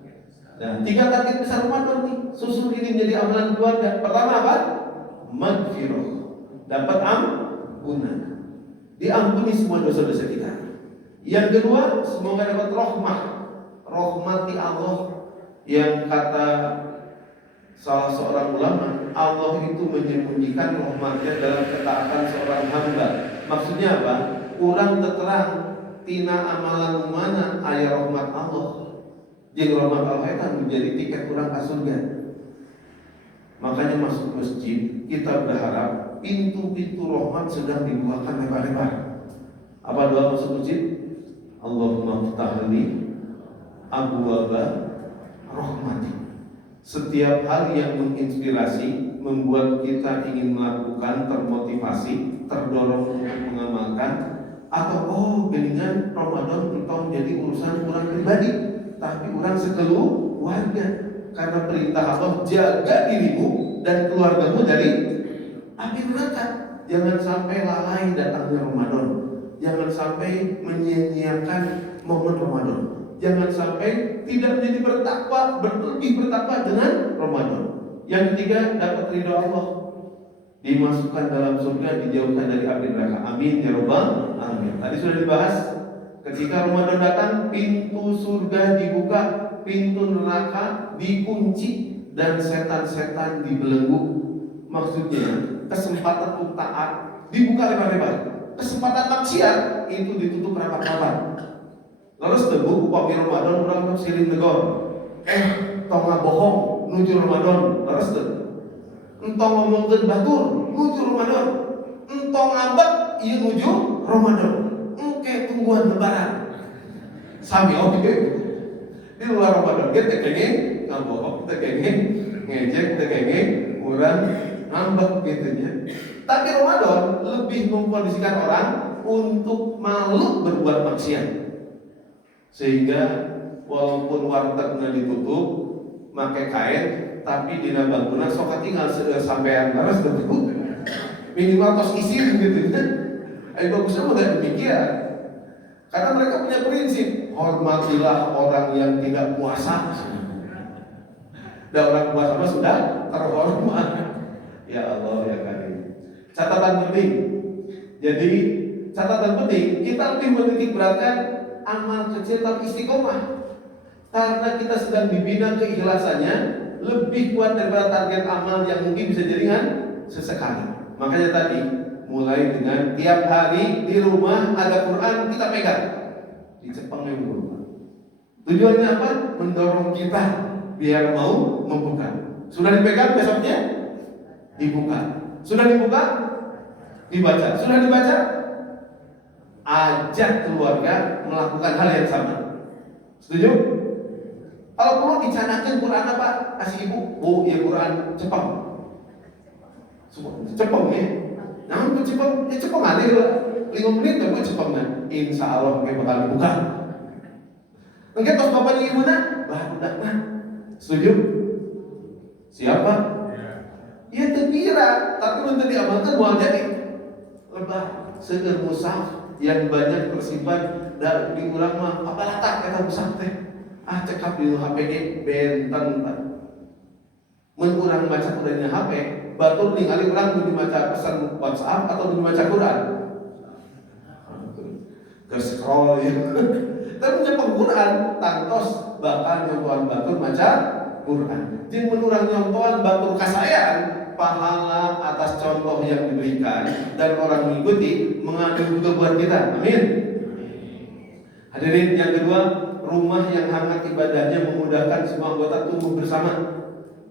Dan 3 target besar Ramadan nih, susun ini menjadi amalan keluarga. Pertama apa? Magfirah, dapat ampunan, diampuni semua dosa-dosa kita. Yang kedua, semoga dapat rahmati Allah, yang kata salah seorang ulama, Allah itu menyembunyikan rahmatnya dalam ketaatan seorang hamba. Maksudnya apa? Urang terterang tina amalan mana aya rahmat Allah. Jeung rahmat Allah itu menjadi tiket urang ka surga. Makanya masuk masjid kita berharap pintu-pintu rahmat sedang dibukakan lebar-lebar. Apa doa masuk masjid? Allahumma ftahli abwaaba rahmatik. Setiap hal yang menginspirasi, membuat kita ingin melakukan, termotivasi, terdorong untuk mengamalkan, Atau geningan Ramadan entong jadi urusan orang pribadi, tapi orang sekeluarga. Karena perintah Allah, jaga dirimu dan keluargamu dari api neraka. Jangan sampai lalai datangnya Ramadan. Jangan sampai menyia-nyiakan momen Ramadan. Jangan sampai tidak menjadi bertakwa, lebih bertakwa dengan Ramadan. Yang ketiga, dapat ridho Allah, dimasukkan dalam surga, dijauhkan dari api neraka. Amin ya rabbal alamin. Tadi sudah dibahas, ketika Ramadan datang, pintu surga dibuka, pintu neraka dikunci, dan setan-setan dibelenggu. Maksudnya kesempatan untuk taat dibuka lebar-lebar, kesempatan maksiat itu ditutup rapat-rapat. Lalu tebu upami Ramadan orang siring negor, tonga bohong nuju Ramadan. Lalu tebu entong ngomongkeun batur nuju Ramadan, entong ngambek ieu nuju Ramadan, engke tungguan lebaran. Sami oke di luar Ramadan ge teh kenging ngabohong, teh kenging ngejek, teh kenging urang ngambek gitu nya. Tapi Ramadan lebih mengkondisikan orang untuk malu berbuat maksiat. Sehingga walaupun wartegna ditutup make kain, tapi dina bangkuna sok tinggal sampean terus betul minimal tos isi gitu kan. Bagusnya mah gak demikian, karena mereka punya prinsip, hormatilah orang yang tidak puasa. Dan orang puasa mah sudah terhormat. Ya Allah ya Karim. Catatan penting. Jadi catatan penting, kita lebih menitik beratkan amal kecil tapi istiqomah. Karena kita sedang dibina keikhlasannya lebih kuat daripada target amal yang mungkin bisa jaringan sesekali. Makanya tadi mulai dengan tiap hari di rumah ada Quran kita pegang, dicepengin dulu. Tujuannya apa? Mendorong kita biar mau membuka. Sudah dipegang, besoknya dibuka. Sudah dibuka, dibaca. Sudah dibaca, ajak keluarga melakukan hal yang sama. Setuju? Kalau perlu dicanakan Quran apa? Kasih ibu, ya Quran Jepang. Jepang ya. Nah, untuk Jepang, ya Jepang ada 5 menit tapi Jepang nah. Insya Allah kayak bakal dibuka. Mungkin tos bapak di ibu nah, baru nah. Setuju? Siapa? Ya terkira, tapi untuk diamalkan mau jadi lebah seger musaf yang banyak tersimpan dan diulang mah apalah tak kata musaf teh. Cekap di HP benten mun urang baca Quran di HP batur ningali urang nu dibaca pesan WhatsApp atau nu dibaca Quran ke scroll ya. Tapi nyepeng Quran tantos bakal nyontohan batur maca Quran. Jeung mun urang nyontohan batur kasayaan, pahala atas contoh yang diberikan dan orang mengikuti mengandung juga buat kita. Amin. Hadirin yang kedua, rumah yang hangat ibadahnya memudahkan semua anggota tumbuh bersama.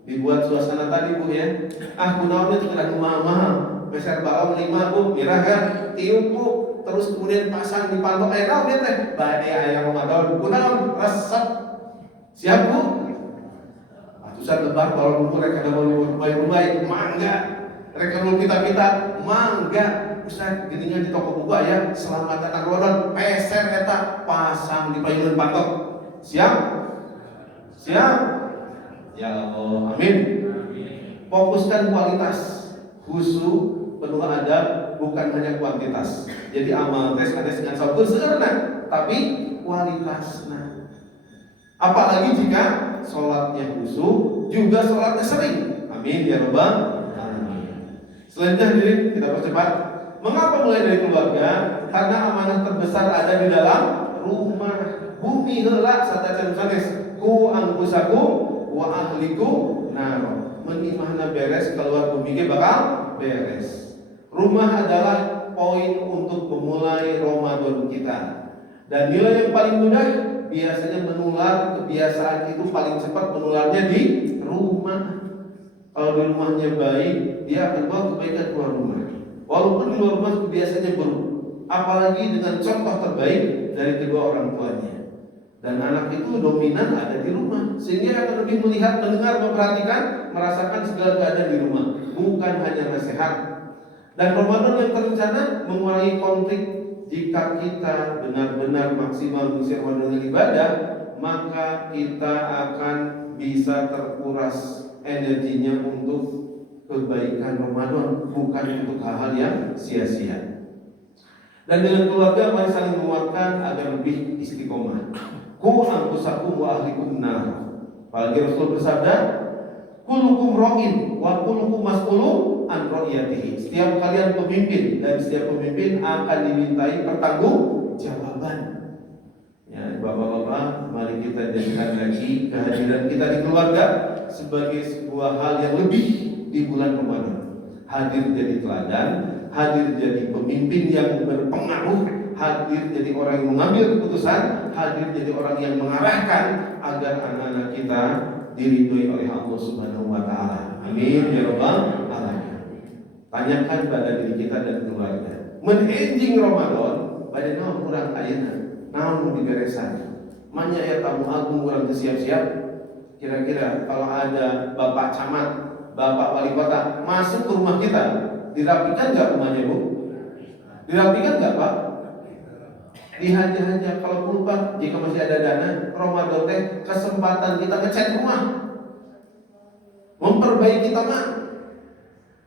Dibuat suasana tadi Bu ya. Kunaon itu kena mahal-mahal. Meser balon 5 Bu, mirah kan? Tiup Bu, terus kemudian pasang di pantok air naon dia teh? Bade aya Ramadan. Kunaon? Resep. Siap Bu? Atusan lebar balon Bu rek ada rumah-rumah mangga. Rek anu kita-kita mangga. Ustaz, geuningan di toko buku aya selamat datang Ramadan, peser eta pasang di payungan pantok. Siap? Siap? Ya Allah, amin. Fokuskan kualitas, khusyuk, penuh adab, bukan hanya kuantitas. Jadi amal tes ada dengan saukur seueurna, tapi kualitasnya. Apalagi jika sholatnya khusyuk, juga sholatnya sering. Amin ya rabbal alamin. Selanjutnya hadirin kita percepat. Mengapa mulai dari keluarga? Karena amanah terbesar ada di dalam rumah. Bumi heula sadacan sanes ku angkusaku wa ahliku nar. Menimahna beres keluar bumi ge bakal beres. Rumah adalah poin untuk memulai Ramadan kita. Dan nilai yang paling mudah biasanya menular, kebiasaan itu paling cepat menularnya di rumah. Kalau di rumahnya baik, dia akan bawa kebaikan keluar rumah. Walaupun di luar rumah biasanya buruk, apalagi dengan contoh terbaik dari kedua orang tuanya. Dan anak itu dominan ada di rumah, sehingga akan lebih melihat, mendengar, memperhatikan, merasakan segala keadaan di rumah, bukan hanya nasihat. Dan Ramadan yang terencana mengurangi konflik jika kita benar-benar maksimal mengisi Ramadan dengan ibadah, maka kita akan bisa terkuras energinya untuk kebaikan Ramadan, bukan untuk hal-hal yang sia-sia. Dan dengan keluarga mari saling menguatkan agar lebih istiqomah. Qu anfusakum wa ahlikum nar. Apalagi Rasul bersabda, kullukum ra'in wa kullukum mas'ulun an ra'iyatihi. Setiap kalian pemimpin dan setiap pemimpin akan dimintai pertanggungjawaban. Ya, Bapak-bapak, mari kita jadikan lagi kehadiran kita di keluarga sebagai sebuah hal yang lebih di bulan Ramadan. Hadir jadi teladan, hadir jadi pemimpin yang berpengaruh, hadir jadi orang yang mengambil keputusan, hadir jadi orang yang mengarahkan agar anak-anak kita diridhoi oleh Allah Subhanahu wa taala. Amin ya rabbal alamin. Tanyakan pada diri kita dan keluarga. Menenjing Ramadan, pada naon kurang ayeuna, naon nu diberesan. Manya ya tamu agung urang siap-siap. Kira-kira kalau ada Bapak Camat, Bapak Wali Kota masuk ke rumah kita, dirapikan nggak rumahnya Bu? Dirapikan nggak Pak? Dihaja-haja. Kalau lupa, jika masih ada dana, Ramadan teh kesempatan kita ngecat rumah, memperbaiki taman,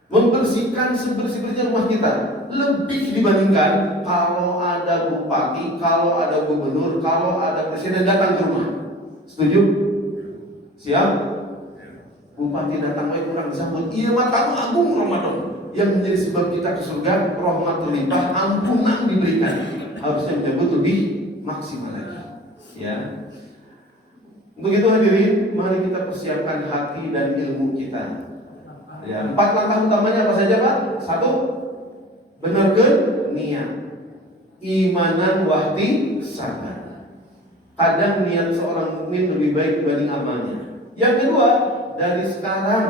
membersihkan sebersih-bersihnya rumah kita, lebih dibandingkan kalau ada bupati, kalau ada gubernur, kalau ada presiden datang ke rumah. Setuju? Siap? Bupati datang baik kurang disambut. Iya mah tamu agung Ramadan yang menjadi sebab kita ke surga, rahmat terlimpah, ampunan diberikan. Harusnya menyebut lebih maksimal lagi. Ya. Untuk itu hadirin, mari kita persiapkan hati dan ilmu kita. Ya, 4 langkah utamanya apa saja Pak? 1, benarkan niat, imanan wahti sabar. Kadang niat seorang mukmin lebih baik dibanding amalnya. Yang kedua, dari sekarang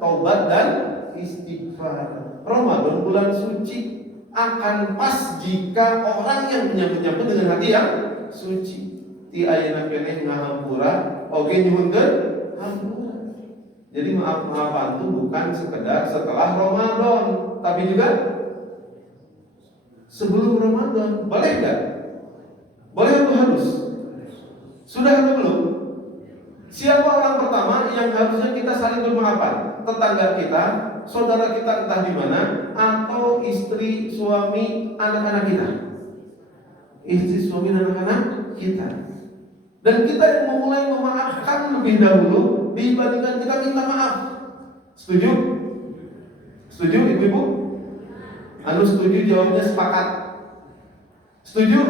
taubat dan istighfar. Ramadan bulan suci akan pas jika orang yang menyambut-nyambut dengan hati yang suci. Ti ayeuna keneh ngahampura oge nyuhunkeun hampura. Jadi maaf-maafan itu bukan sekedar setelah Ramadan, tapi juga sebelum Ramadan. Boleh enggak? Boleh atau harus? Sudah atau belum? Siapa orang pertama yang harusnya kita saling bermaafan? Tetangga kita, saudara kita entah di mana, atau istri, suami, anak-anak kita. Istri, suami, dan anak-anak kita. Dan kita yang memulai memaafkan lebih dahulu dibandingkan kita minta maaf. Setuju? Setuju ibu-ibu? Anu setuju jawabnya sepakat. Setuju?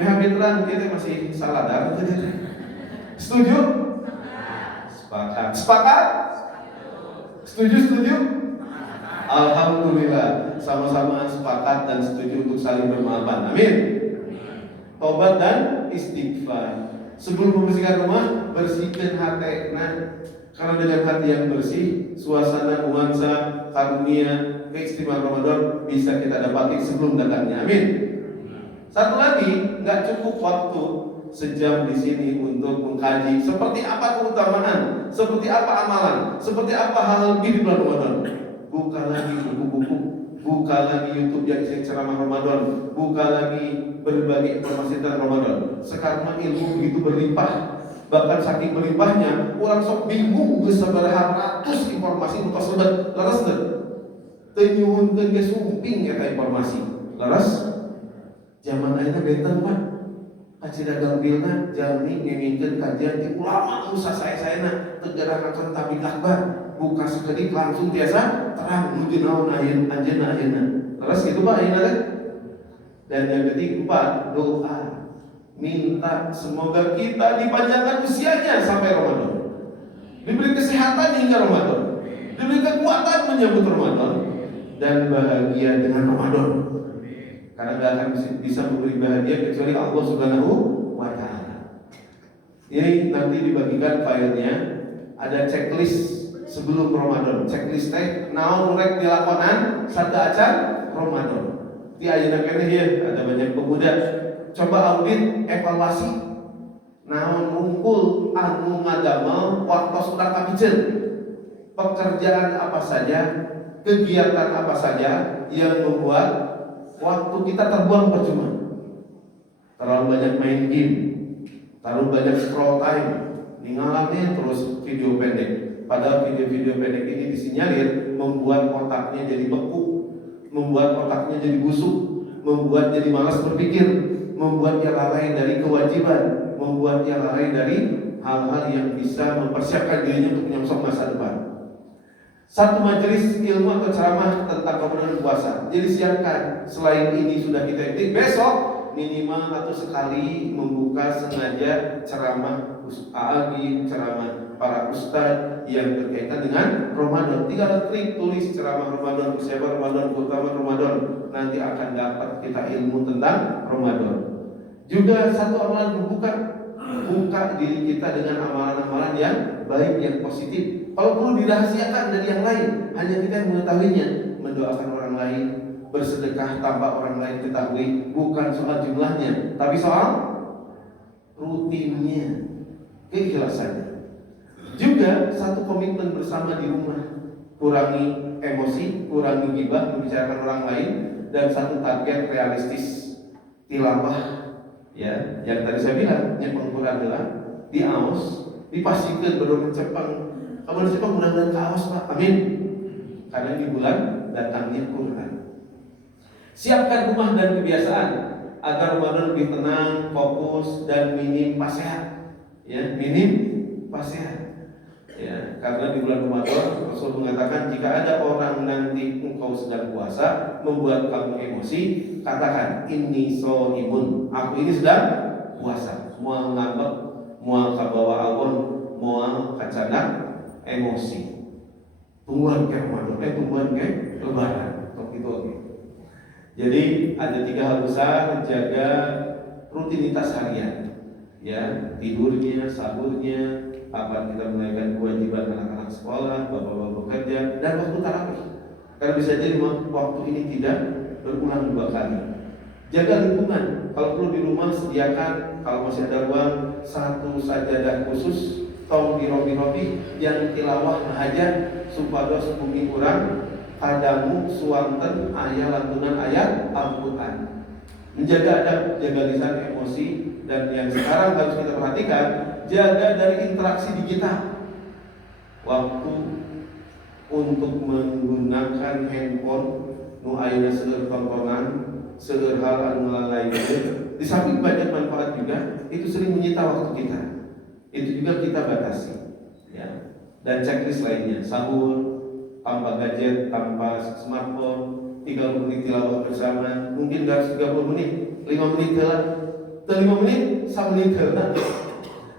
Mehabitran kita masih salah dah. Setuju? Sepakat. Sepakat? Setuju? Alhamdulillah, sama-sama sepakat dan setuju untuk saling bermaafan. Amin. Tobat dan istighfar. Sebelum membersihkan rumah, bersihkan hati. Nah, karena dengan hati yang bersih, suasana nuansa karunia keistimewaan Ramadan bisa kita dapati sebelum datangnya. Amin. Satu lagi, nggak cukup waktu sejam di sini untuk mengkaji seperti apa keutamaan, seperti apa amalan, seperti apa hal lebih di bulan Ramadan. Buka lagi buku-buku, buka lagi YouTube yang isi ceramah Ramadan, buka lagi berbagai informasi tentang Ramadan. Sekarang ilmu begitu berlimpah, bahkan saking berlimpahnya orang sok bingung geus sabaraha ratus informasi nu tos lebat leres teu. Teu nyuhunkeun ge sumping eta informasi. Leres? Zaman ayeuna benten Pak. Haji dagang bilna jalmi ngengingkeun kajian ti ulama nu sasae-saena teu gerakan tabligh akbar, buka sekedik langsung tiasa terang nuju naon anjeunna. Terus gitu Pak ayeuna teh. Dan yang ketiga, doa. Minta semoga kita dipanjangkan usianya sampai Ramadan. Diberi kesehatan hingga Ramadan. Diberi kekuatan menyambut Ramadan dan bahagia dengan Ramadan. Karena tidak akan bisa memberi bahagia kecuali Allah Subhanahu wa taala. Ini nanti dibagikan filenya, ada checklist sebelum Ramadan. Checklist teh naon rek dilakonan saat Ramadan. Di ayeuna keneh ya ada banyak pemuda coba audit evaluasi naon ngungkul anu ngadamel waktu sudah kapiceun. Pekerjaan apa saja, kegiatan apa saja yang membuat waktu kita terbuang percuma. Terlalu banyak main game, terlalu banyak scroll time, ninggalin terus video pendek. Padahal video-video pendek ini disinyalir membuat otaknya jadi beku, membuat otaknya jadi busuk, membuat jadi malas berpikir, membuat dia lalai dari kewajiban, membuat dia lalai dari hal-hal yang bisa mempersiapkan dirinya untuk menyongsong masa depan. Satu majelis ilmu atau ceramah tentang Ramadan puasa. Jadi siapkan, selain ini sudah kita ikuti, besok minimal atau sekali membuka sengaja ceramah A'agi, ceramah para ustadz yang berkaitan dengan Ramadan. Tinggal klik tulis ceramah Ramadan, persiapan Ramadan, keutamaan Ramadan. Nanti akan dapat kita ilmu tentang Ramadan. Juga satu amalan buka diri kita dengan amalan-amalan yang baik, yang positif. Kalau perlu dirahasiakan dari yang lain, hanya kita yang mengetahuinya. Mendoakan orang lain, bersedekah tanpa orang lain ketahui, bukan soal jumlahnya, tapi soal rutinnya, keikhlasannya. Juga satu komitmen bersama di rumah, kurangi emosi, kurangi ghibah, membicarakan orang lain, dan satu target realistis, tilawah. Ya, yang tadi saya bilang, yang pengukuran adalah di Aos, dipastikan berdoa Jepang. Kamu di Jepang mudah-mudahan ke Aos, Pak. Amin. Karena di bulan datangnya Quran. Siapkan rumah dan kebiasaan agar Ramadan lebih tenang, fokus, dan minim pasehat. Ya, minim pasehat. Ya, karena di bulan Ramadan Rasul mengatakan jika ada orang nanti engkau sedang puasa membuat kamu emosi, katakan inni shaimun, aku ini sedang puasa. Mual ngambek, mual kabawa awon, mual kacanak emosi. Tungguan ke Ramadan, tungguan ke Lebaran, oke. Jadi ada 3 hal besar: jaga rutinitas harian, ya, tidurnya, sahurnya, kapan kita menunaikan kewajiban anak-anak sekolah, bapak-bapak bekerja, dan waktu tarawih. Karena bisa jadi waktu ini tidak berulang 2 kali. Jaga lingkungan. Kalau perlu di rumah sediakan, kalau masih ada ruang, 1 sajadah khusus, tong dirobi-robi yang tilawah hajat supados bumi kurang kadamu suwanten ayat lantunan ayat Al-Quran. Menjaga adab, jaga lisan, emosi, dan yang sekarang harus kita perhatikan, jaga dari interaksi digital. Waktu untuk menggunakan handphone nu ayeuna seueur tontonan, seueur hal anu ngalalaykeun, di samping banyak manfaat juga, itu sering menyita waktu kita. Itu juga kita batasi, ya. Dan checklist lainnya, sahur tanpa gadget, tanpa smartphone, 30 menit tilawah bersama, mungkin harus 30 menit, 5 menit lah, 5 menit, 1 menit lah.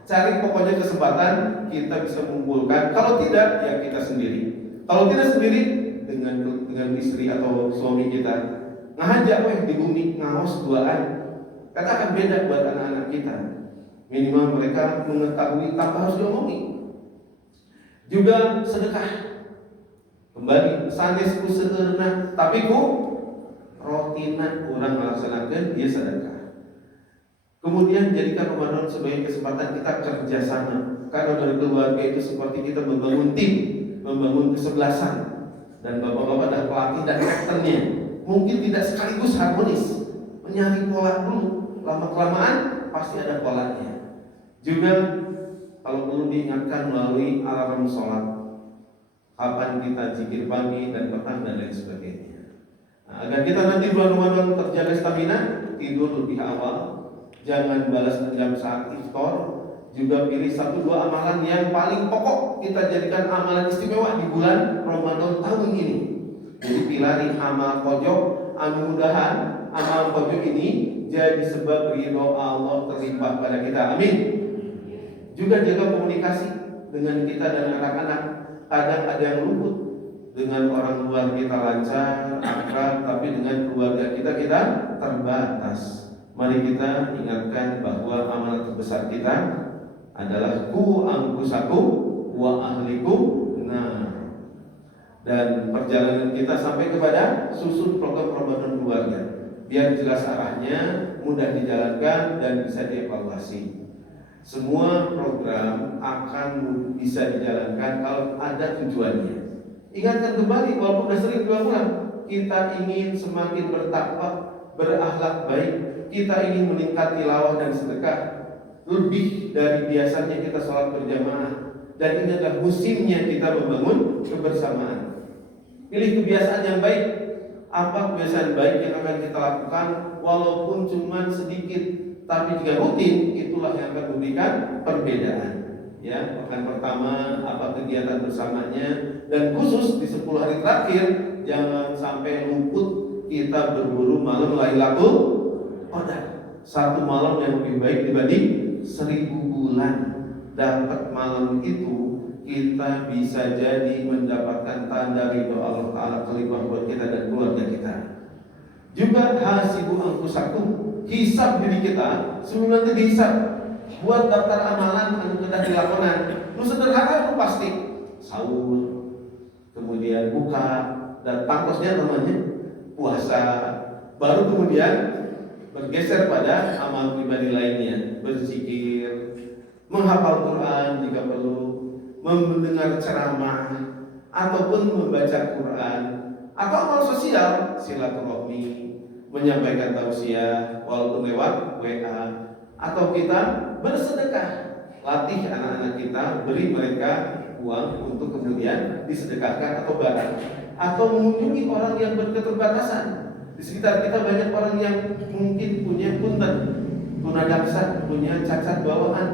Cari pokoknya kesempatan kita bisa mengumpulkan. Kalau tidak, ya kita sendiri. Kalau tidak sendiri, dengan istri atau suami kita, ngajak di bumi, ngaos duaan. Katakan beda buat anak-anak kita. Minimal mereka mengetahui tanpa harus diomongin. Juga sedekah. Kembali, sanesku seueurna, tapi ku rotina kurang melaksanakan, dia sedekah. Kemudian jadikan Ramadan sebagai kesempatan kita kerjasama. Karena dari keluarga itu seperti kita membangun tim, membangun kesebelasan. Dan bapak-bapak dan pelatih dan kaptennya mungkin tidak sekaligus harmonis, mencari pola dulu. Lama-kelamaan pasti ada polanya. Juga kalau perlu diingatkan melalui alarm sholat, kapan kita zikir pagi dan petang dan lain sebagainya. Nah, agar kita nanti bulan Ramadan terjaga stamina, tidur lebih awal, jangan balas dendam saat iftar. Juga pilih 1-2 amalan yang paling pokok kita jadikan amalan istimewa di bulan Ramadan tahun ini. Jadi pilih amal pojok, mudah-mudahan amal pojok ini jadi sebab ridho Allah terlimpah pada kita. Amin. Juga jaga komunikasi dengan kita dan anak-anak. Kadang ada yang luput. Dengan orang luar kita lancar, akrab, tapi dengan keluarga kita terbatas. Mari kita ingatkan bahwa amanat terbesar kita adalah ku angkusakum wa ahlikum. Dan perjalanan kita sampai kepada susun program Ramadan keluarga, biar jelas arahnya, mudah dijalankan dan bisa dievaluasi. Semua program akan bisa dijalankan kalau ada tujuannya. Ingatkan kembali, walaupun sudah sering diulang-ulang, kita ingin semakin bertakwa, berakhlak baik, kita ingin meningkat tilawah dan sedekah lebih dari biasanya kita sholat berjamaah, dan ini adalah musimnya kita membangun kebersamaan. Pilih kebiasaan yang baik. Apa kebiasaan baik yang akan kita lakukan, walaupun cuma sedikit, tapi jika rutin, itulah yang akan memberikan perbedaan. Ya, pekan pertama apa kegiatan bersamanya, dan khusus di 10 hari terakhir jangan sampai luput kita berburu malam Lailatul Qadar. Satu malam yang lebih baik dibanding 1000 bulan. Dapat malam itu kita bisa jadi mendapatkan tanda ridho Allah Ta'ala kelimpah buat kita dan keluarga kita. Juga hasibu anfusakum, hisab diri kita sebelum nanti dihisab. Buat daftar amalan yang sudah dilakukan. Lu sederhana lu pasti sahur, kemudian buka, dan pangkosnya namanya puasa. Baru kemudian bergeser pada amal pribadi lainnya, berzikir, menghafal Quran jika perlu, mendengar ceramah, ataupun membaca Quran, atau amal sosial, silaturahmi, menyampaikan tausiah walaupun lewat WA, atau kita bersedekah. Latih anak-anak kita, beri mereka uang untuk kemudian disedekahkan atau barang, atau mengunjungi orang yang berketerbatasan. Di sekitar kita banyak orang yang mungkin punya punten, tunadaksa, punya cacat bawaan.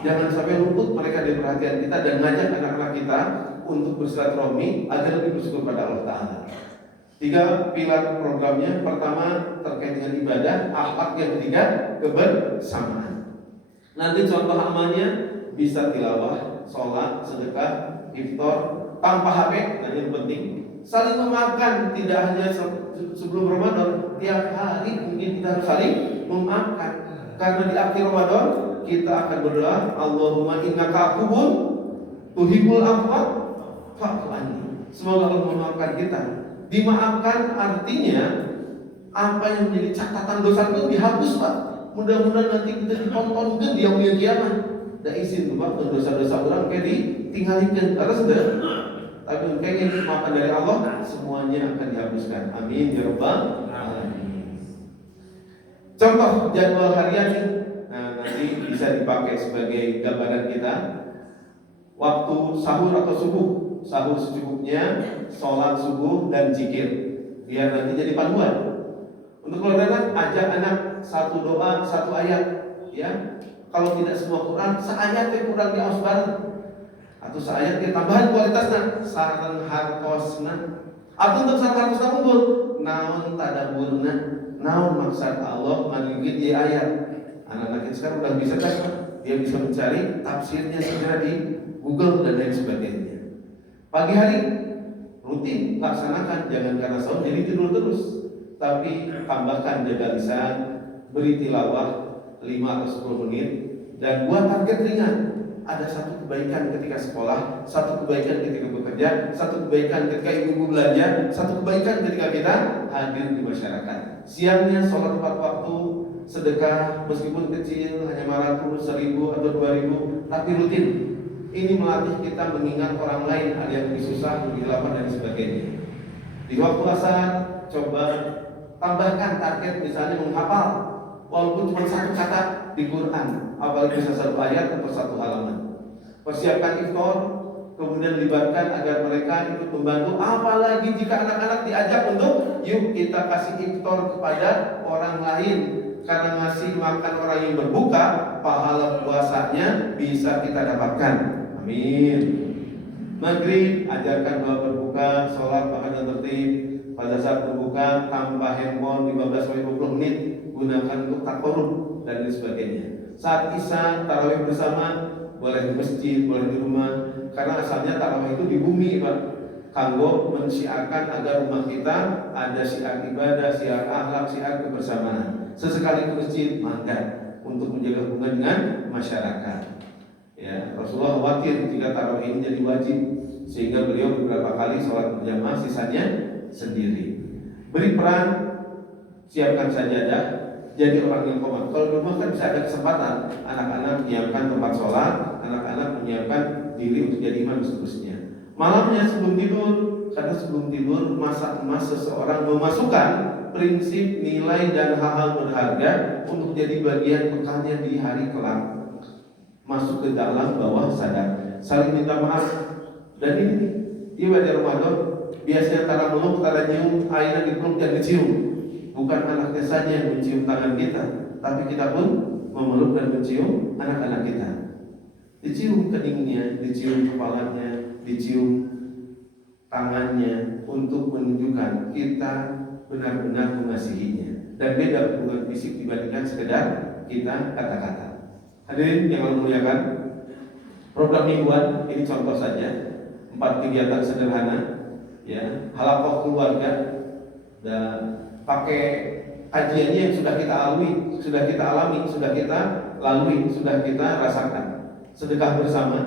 Jangan sampai luput mereka dari perhatian kita, dan ngajak anak-anak kita untuk bersilaturahmi agar lebih bersyukur pada Allah Ta'ala. 3 pilar programnya. Pertama terkait dengan ibadah, akhlak. Yang ketiga kebersamaan. Nanti contoh amalnya bisa tilawah, sholat, sedekah, iftar, tanpa HP. Nah, yang penting saling memaafkan, tidak hanya sebelum Ramadan, tiap hari mungkin kita harus saling memaafkan. Karena di akhir Ramadan kita akan berdoa, Allahumma innaka afuwwun tuhibbul afwa fa'fu anni. Semoga Allah memaafkan kita. Dimaafkan artinya apa yang menjadi catatan dosa itu dihapus, Pak. Mudah-mudahan nanti kita ditontonkan di yaumil kiamat. Da izin tuh Pak, dosa-dosa orang kayak ditinggalkan. Harus sudah. Tapi kayaknya dimaafkan dari Allah, semuanya akan dihapuskan. Amin ya rabbal alamin. Contoh jadwal harian, nah nanti bisa dipakai sebagai gambaran kita. Waktu sahur atau subuh, sahur secukupnya, sholat subuh dan zikir, biar nanti jadi panduan. Untuk keluarga, ajak anak satu doa, satu ayat, ya. Kalau tidak semua Quran, seayat yang Quran di aus bareng, atau seayat yang tambahan kualitasnya, saran hartosna. Atau untuk saran hartosna unggul, naon tadaburna, naon maksud Allah menunjuk di ayat. Anak-anak kita sekarang udah bisa kan, dia bisa mencari tafsirnya segera di Google dan lain sebagainya. Pagi hari rutin laksanakan, jangan karena sahur jadi tidur terus, tapi tambahkan jaga lisan, beri tilawah 5 atau 10 menit, dan buat target ringan. Ada satu kebaikan ketika sekolah, satu kebaikan ketika bekerja, satu kebaikan ketika ibu-ibu belanja, satu kebaikan ketika kita hadir di masyarakat. Siangnya sholat 4 waktu, sedekah meskipun kecil, hanya 500, 1000 atau 2000, tapi rutin. Ini melatih kita mengingat orang lain, ada yang lebih susah, lebih lapar dan sebagainya. Di waktu asar, coba tambahkan target, misalnya menghafal walaupun cuma 1 kata di Quran, apalagi bisa 1 ayat atau 1 halaman. Persiapkan iftar, kemudian libatkan agar mereka ikut membantu. Apalagi jika anak-anak diajak untuk yuk kita kasih iftar kepada orang lain, karena ngasih makan orang yang berbuka, pahala puasanya bisa kita dapatkan. Amin. Maghrib, ajarkan doa berbuka, sholat makan dan tertib. Pada saat berbuka, tanpa handphone 15-20 menit, gunakan untuk takarub dan lain sebagainya. Saat isya, tarawih bersama, boleh di masjid, boleh di rumah. Karena asalnya tarawih itu di bumi, Pak. Kanggo mensiarkan agar rumah kita ada syiar ibadah, syiar akhlak, syiar kebersamaan. Sesekali ke masjid, mangga untuk menjaga hubungan dengan masyarakat. Ya, Rasulullah khawatir jika tarawih ini jadi wajib, sehingga beliau beberapa kali sholat berjamaah, sisanya sendiri. Beri peran, siapkan sajadah, jadi orang yang komat. Kalau di rumah kan bisa ada kesempatan, anak-anak menyiapkan tempat sholat, anak-anak menyiapkan diri untuk jadi imam dan seterusnya. Malamnya sebelum tidur, karena sebelum tidur masa emas seseorang memasukkan prinsip, nilai, dan hal-hal berharga untuk jadi bagian bekalnya di hari kelak. Masuk ke dalam bawah sadar, saling minta maaf. Dan ini di Ramadan biasanya antara meluk, antara nyium, airnya dipeluk dan dicium. Bukan anaknya saja yang mencium tangan kita, tapi kita pun memeluk dan mencium anak-anak kita. Dicium keningnya, dicium kepalanya, dicium tangannya untuk menunjukkan kita benar-benar mengasihinya. Dan beda hubungan fisik dibandingkan sekedar kita kata-kata. Hadirin yang Allah muliakan, program mingguan ini contoh saja 4 kegiatan sederhana, ya, halaqah keluarga, dan pakai kajiannya yang sudah kita alami, sudah kita lalui, sudah kita rasakan. Sedekah bersama,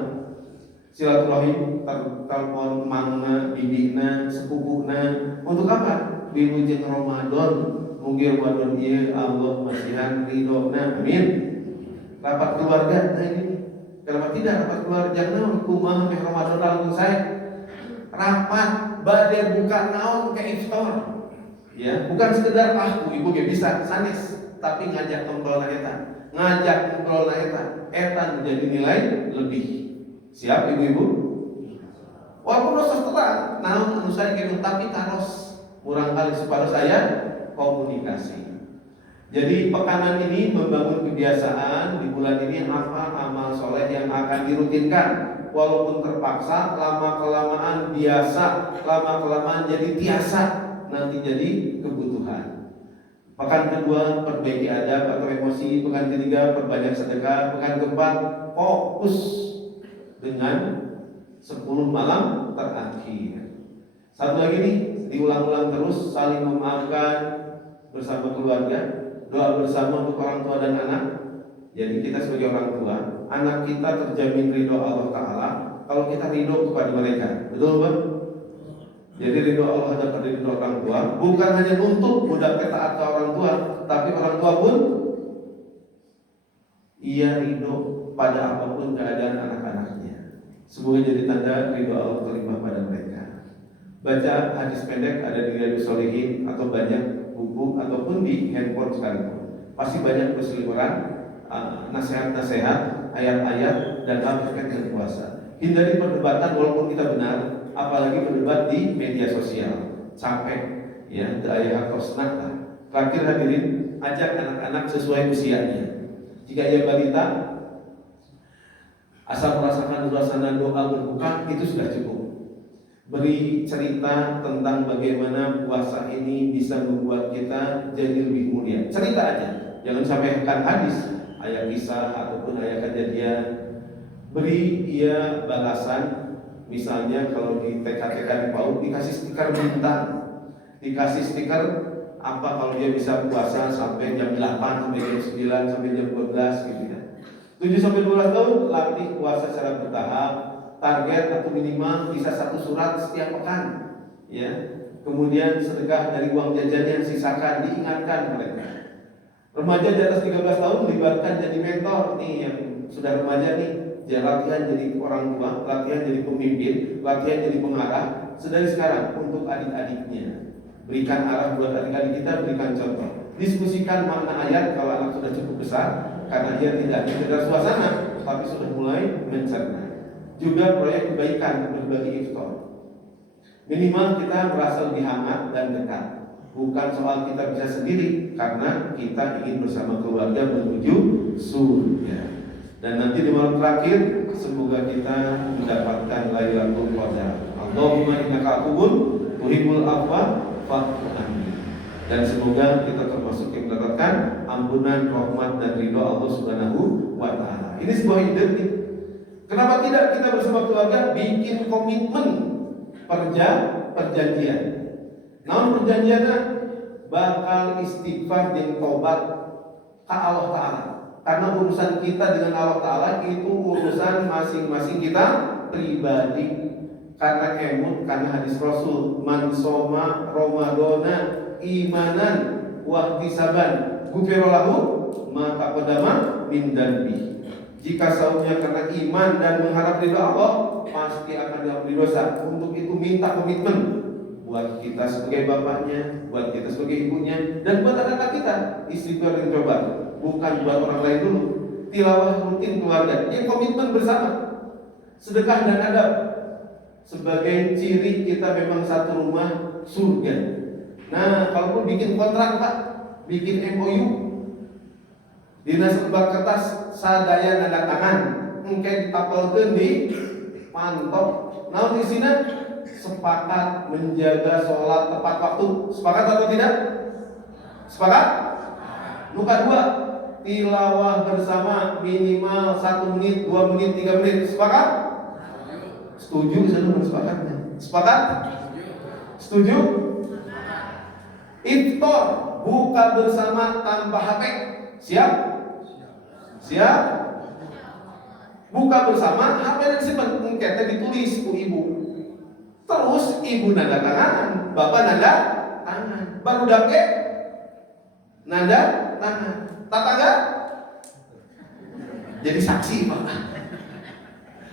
silaturahim, telepon mangna, bibina, sepupuhna, untuk apa? Wilujeng Ramadan, mungkin Ramadan ieu Allah masihan ridona, amin. Rapat keluarga, nah ini kenapa tidak rapat keluarga? Naon kumaha meh Ramadan lalu saya rapat bade buka naon ke iftar, ya, bukan sekedar ibu ge bisa sanes, tapi ngajak ngobrol eta, eta menjadi nilai lebih. Siap ibu-ibu? Walaupun rasa terang, naon anu saya kieu tapi taros murang kali supaya saya komunikasi. Jadi pekanan ini membangun kebiasaan di bulan ini apa amal soleh yang akan dirutinkan. Walaupun terpaksa, lama-kelamaan biasa, lama-kelamaan jadi biasa, nanti jadi kebutuhan. Pekan kedua perbaiki adab atau emosi, pekan ketiga perbanyak sedekah, pekan keempat fokus dengan 10 malam terakhir. Satu lagi nih, diulang-ulang terus, saling memaafkan bersama keluarga. Doa bersama untuk orang tua dan anak. Jadi kita sebagai orang tua, anak kita terjamin ridho Allah Ta'ala kalau kita ridho kepada mereka. Betul Pak? Jadi ridho Allah ada pada ridho orang tua, bukan hanya untuk budak taat ke orang tua, tapi orang tua pun ia ridho pada apapun keadaan anak-anaknya. Semoga jadi tanda ridho Allah terlimpah pada mereka. Baca hadis pendek ada di Riyadhus Shalihin atau banyak buku ataupun di handphone sekalipun, pasti banyak berseliweran nasihat-nasihat, ayat-ayat dan hal terkait dengan puasa. Hindari perdebatan walaupun kita benar, apalagi berdebat di media sosial. Capek, ya, daya kosnak lah. Terakhir hadirin, ajak anak-anak sesuai usianya. Jika ia balita, asal merasakan suasana doa berbuka itu sudah cukup. Beri cerita tentang bagaimana puasa ini bisa membuat kita jadi lebih mulia. Cerita aja, jangan sampaikan hadis, ayat kisah ataupun ayat kejadian. Beri ia balasan, misalnya kalau di TK-TK di PAUD dikasih stiker bintang, dikasih stiker apa kalau dia bisa puasa sampai jam 8, sampai jam 9, sampai jam 12 gitu ya. 7-12 tahun latih puasa secara bertahap. Target atau minimal bisa 1 surat setiap pekan, ya. Kemudian sedekah dari uang jajan yang sisakan, diingatkan mereka. Remaja di atas 13 tahun dilibatkan jadi mentor nih, yang sudah remaja nih, dia latihan jadi orang tua, latihan jadi pemimpin, latihan jadi pengarah. Sedari sekarang untuk adik-adiknya, berikan arah buat adik-adik kita, berikan contoh. Diskusikan makna ayat kalau anak sudah cukup besar, karena dia tidak sekedar suasana, tapi sudah mulai mencerna. Juga proyek kebaikan berbagi iftar. Minimal kita merasa lebih hangat dan dekat. Bukan soal kita bisa sendiri, karena kita ingin bersama keluarga menuju surga. Dan nanti di malam terakhir semoga kita mendapatkan Lailatul Qadar. Allahumma innaka afuwun tuhibbul afwa fa'fu anni. Dan semoga kita termasuk yang mendapatkan ampunan, rahmat dan ridho Allah Subhanahu wa taala. Ini sebuah ide. Kenapa tidak kita bersama keluarga bikin komitmen perjanjian. Namun perjanjiannya bakal istighfar dan taubat ke Allah Ta'ala. Karena urusan kita dengan Allah Ta'ala itu urusan masing-masing kita pribadi. Karena karena hadis Rasul, man soma Ramadana imanan wahtisaban ghufira lahu ma taqaddama min dzanbi. Jika saumnya karena iman dan mengharap ridha Allah, pasti akan diampuni dosa. Untuk itu minta komitmen buat kita sebagai bapaknya, buat kita sebagai ibunya, dan buat anak-anak kita. Istighfar yang coba, bukan buat orang lain dulu. Tilawah rutin keluarga, yang komitmen bersama. Sedekah dan adab sebagai ciri kita memang satu rumah surga. Nah, kalaupun bikin kontrak Pak, bikin MOU, dinas lebar kertas sadaya nanda tangan, engke ditapelkeun di pantok. Namun di sini sepakat menjaga sholat tepat waktu. Sepakat atau tidak? Sepakat? Luka dua, tilawah bersama minimal 1 menit, 2 menit, 3 menit. Sepakat? Setuju? Saya bersepakatnya. Sepakat? Setuju? Iftar buka bersama tanpa HP. Siap? Siap? Buka bersama, HP yang disimpan, engketnya ditulis ku ibu. Terus ibu nanda tangan, bapak nanda tangan. Baru dake nanda tangan. Tetangga jadi saksi Pak.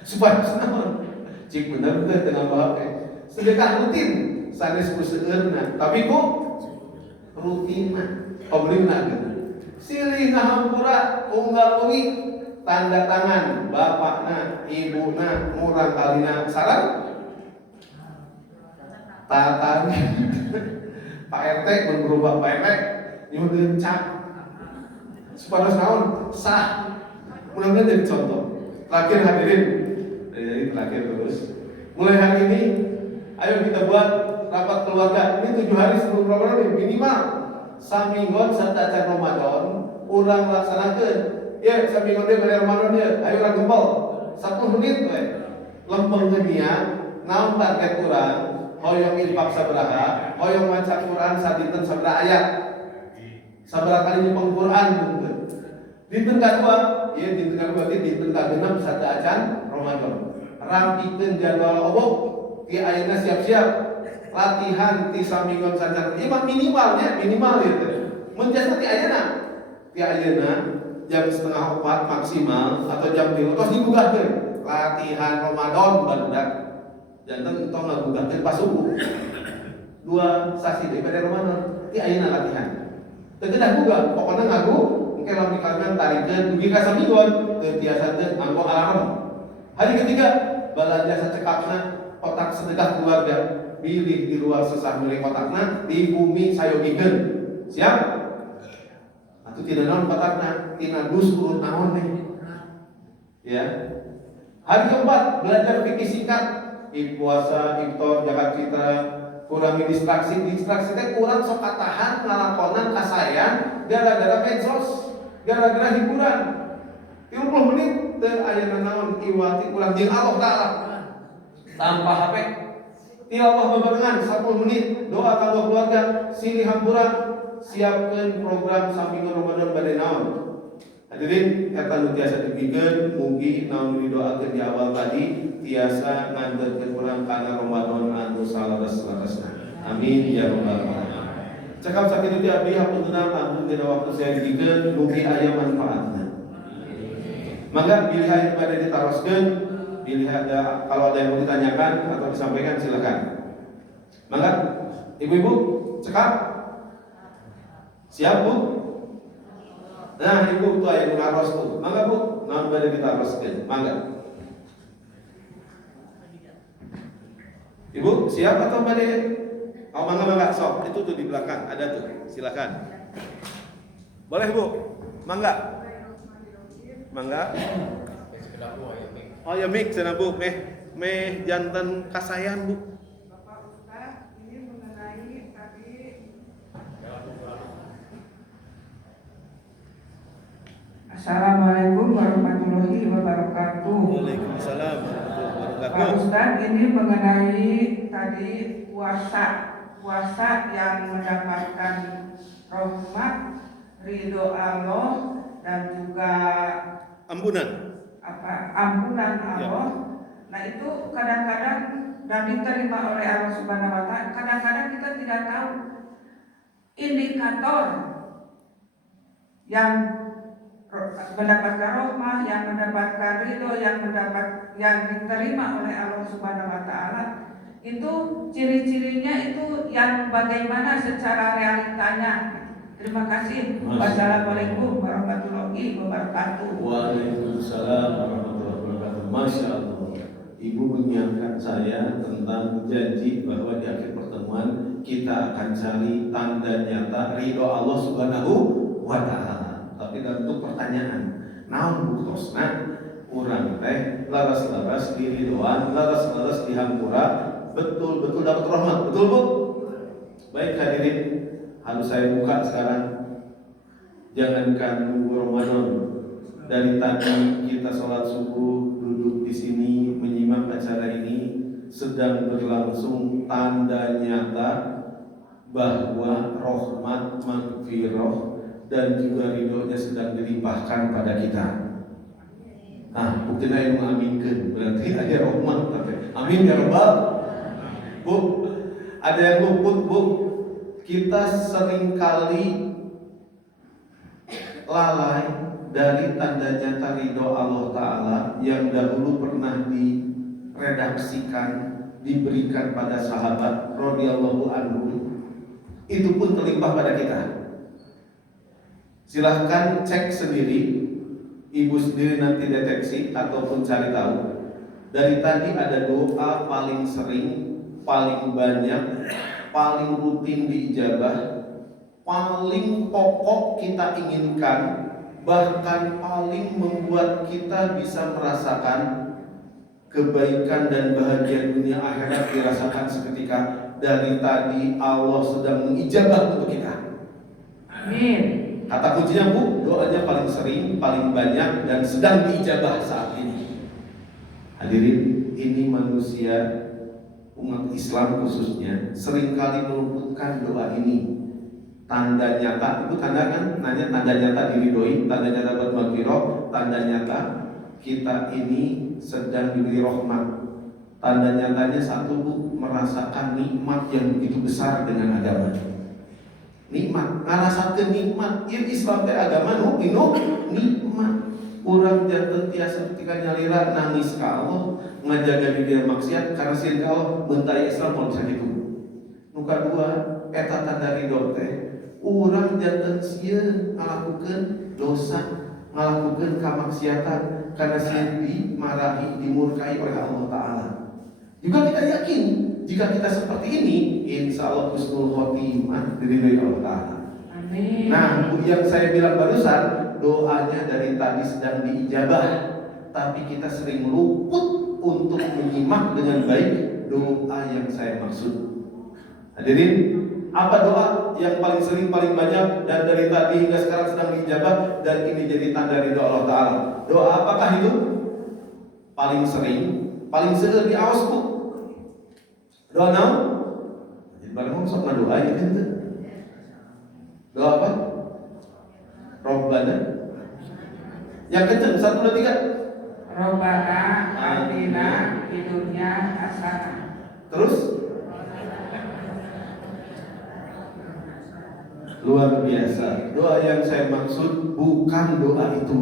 Supaya senang. Cik bener dengan HP. Sedekah rutin, sanes ku seueurna, tapi ku rutin pemerintah silih ngahampura unggal uli tanda tangan bapakna ibuna murang kalina sarang tatan Pak RT mun berubah Pak RT nyuhun cap supados naon sah mudah-mudahan jadi contoh. Terakhir hadirin, jadi terakhir terus mulai hari ini ayo kita buat rapat keluarga ini 7 hari sebelum Ramadan minimal saminggon serta acara Ramadan urang laksanakeun. Ya saminggon teh bere Ramadan ya, ayo urang gempol 10 menit we. Lempengkeun nia naon target urang, hoyong infak sabaraha, hoyong maca Quran sadinten sabaraha ayat. Sabaraha kali nyepeng Quran beunteun. Dinten kadua, ieu dinten kadua teh dinten kagenep sarta acan Ramadan. Rampikeun jadwal obok ti ayeuna siap-siap latihan ti saminggon sacan imam minimalnya minimal itu menjadi ti ayeuna jam 3:30 maksimal atau jam 3 terus digugahkeun latihan Ramadan barudak janten entong ngagugahkeun pas subuh 2 sasi daripada Ramadan ti ayeuna latihan teu kedah gugah pokona ngagu engke lamun dikarenan tarikeun dugi ka saminggon teu tiasa teu anggo alarm. Hari ketiga balanja sacekapna kotak sedekah keluarga pilih di luar sesah milik kotakna di bumi sayogikeun. Siap? Atau tidak naon kotakna tina dus urut naon nih. Ya. Hari keempat belajar fikih singkat, puasa, iftar, zakat fitrah, kurangi distraksi teh kurang sok katahan ngalakonan kasayan gara-gara medsos, gara-gara hiburan. 30 menit teu aya naon iwati urang jeung Allah Taala tanpa HP. Tilawah bebarengan 10 menit, doa kanggo keluarga, silih hampura, siapkeun program sampingan Ramadan bade naon. Hadirin, eta nu tiasa dipikeun mugi naon didoakeun di awal tadi tiasa nganterkeun urang kana Ramadan anu salaras-larasna. Amin ya rabbal alamin. Cakap sakitu teh abdi hapuntenna lamun dina waktu saya dipikeun mugi aya manfaatna. Maka pilihan pada ditaroskeun, pilih ada kalau ada yang mau ditanyakan atau disampaikan silakan. Maka ibu-ibu cekap siap Bu? Nah ibu tuh yang ngaros tuh, maka Bu naon pada ditaroskeun, mangga. Ibu siap atau pada? Oh mangga sok itu tuh di belakang ada tuh, silakan. Boleh Bu, mangga. Mangga. Oh ya mik cenah Bu, meh janten kasayan Bu. Bapak Ustaz, ini mengenai tadi Assalamualaikum warahmatullahi wabarakatuh. Waalaikumsalam warahmatullahi wabarakatuh. Pak Ustaz, ini mengenai tadi puasa yang mendapatkan rahmat, ridho Allah dan juga ampunan Allah. Ya. Nah itu kadang-kadang dan diterima oleh Allah Subhanahu Wa Taala. Kadang-kadang kita tidak tahu indikator yang mendapatkan rahmah, yang mendapatkan ridho, yang diterima oleh Allah Subhanahu Wa Taala Itu ciri-cirinya itu yang bagaimana secara realitanya. Terima kasih. Wassalamualaikum warahmatullahi wabarakatuh. Waalaikumsalam warahmatullahi wabarakatuh. Masya Allah. Ibu mengingatkan saya tentang janji bahwa di akhir pertemuan kita akan cari tanda nyata ridho Allah Subhanahu wa Ta'ala. Tapi dalam bentuk pertanyaan, naon buktosna urang teh laras-laras diridoan, laras-laras dihampura, betul-betul dapat rahmat, betul Bu? Baik hadirin, harus saya buka sekarang. Jangankan nunggu Ramadan, dari tadi kita sholat subuh duduk di sini menyimak acara ini sedang berlangsung tanda nyata bahwa rahmat, maghfirah dan juga ridhonya sedang dilimpahkan pada kita. Nah, buktinya yang mengaminkan berarti ada rahmat. Amin ya Rabbal. Bu, ada yang luput Bu. Kita seringkali lalai dari tanda nyata ridho Allah Ta'ala yang dahulu pernah diredaksikan, diberikan pada sahabat radhiyallahu anhu, itu pun terlimpah pada kita. Silahkan cek sendiri, ibu sendiri nanti deteksi ataupun cari tahu. Dari tadi ada doa paling sering, paling banyak, paling rutin diijabah, paling pokok kita inginkan, bahkan paling membuat kita bisa merasakan kebaikan dan bahagia dunia akhirat dirasakan seketika. Dari tadi Allah sedang mengijabah untuk kita. Amin. Kata kuncinya Bu, doanya paling sering, paling banyak, dan sedang diijabah saat ini. Hadirin, ini manusia umat Islam khususnya seringkali meluputkan doa ini. Tanda nyata, itu tanda kan nanya tanda nyata diridhoi, tanda nyata bermaghfirah, tanda nyata kita ini sedang diberi rahmat. Tanda nyatanya satu Bu, merasakan nikmat yang begitu besar dengan agama. Nikmat, ngarasakeun nikmat. Ieu Islam teh agama nu nikmat. Urang janten tiasa ketika nyalira nangis ka Allah, ngajaga diri maksiat karena sieun ka Allah, bentai Islam mau bisa gitu. Nu kadua eta tanda ridho teh. Urang janten sieun ngalakukeun dosa, ngalakukeun kamaksiatan karena sieun dimarahi, dimurkai oleh Allah Ta'ala. Juga kita yakin jika kita seperti ini, insya Allah husnul khotimah diridhoi Allah Ta'ala. Amin. Nah, yang saya bilang barusan, doanya dari tadi sedang diijabah, tapi kita sering luput untuk menyimak dengan baik doa yang saya maksud. Hadirin, apa doa yang paling sering, paling banyak, dan dari tadi hingga sekarang sedang diijabah, dan ini jadi tanda ridho Allah Ta'ala? Doa apakah itu? Paling sering, paling sering diawas Bu. Doa naon? Jadi bareng sok doa ya kan? Doa apa? Robbana. Yang kenceng 1, 2, 3. Robbana atina fid dunya hasanah. Terus? Luar biasa. Doa yang saya maksud bukan doa itu.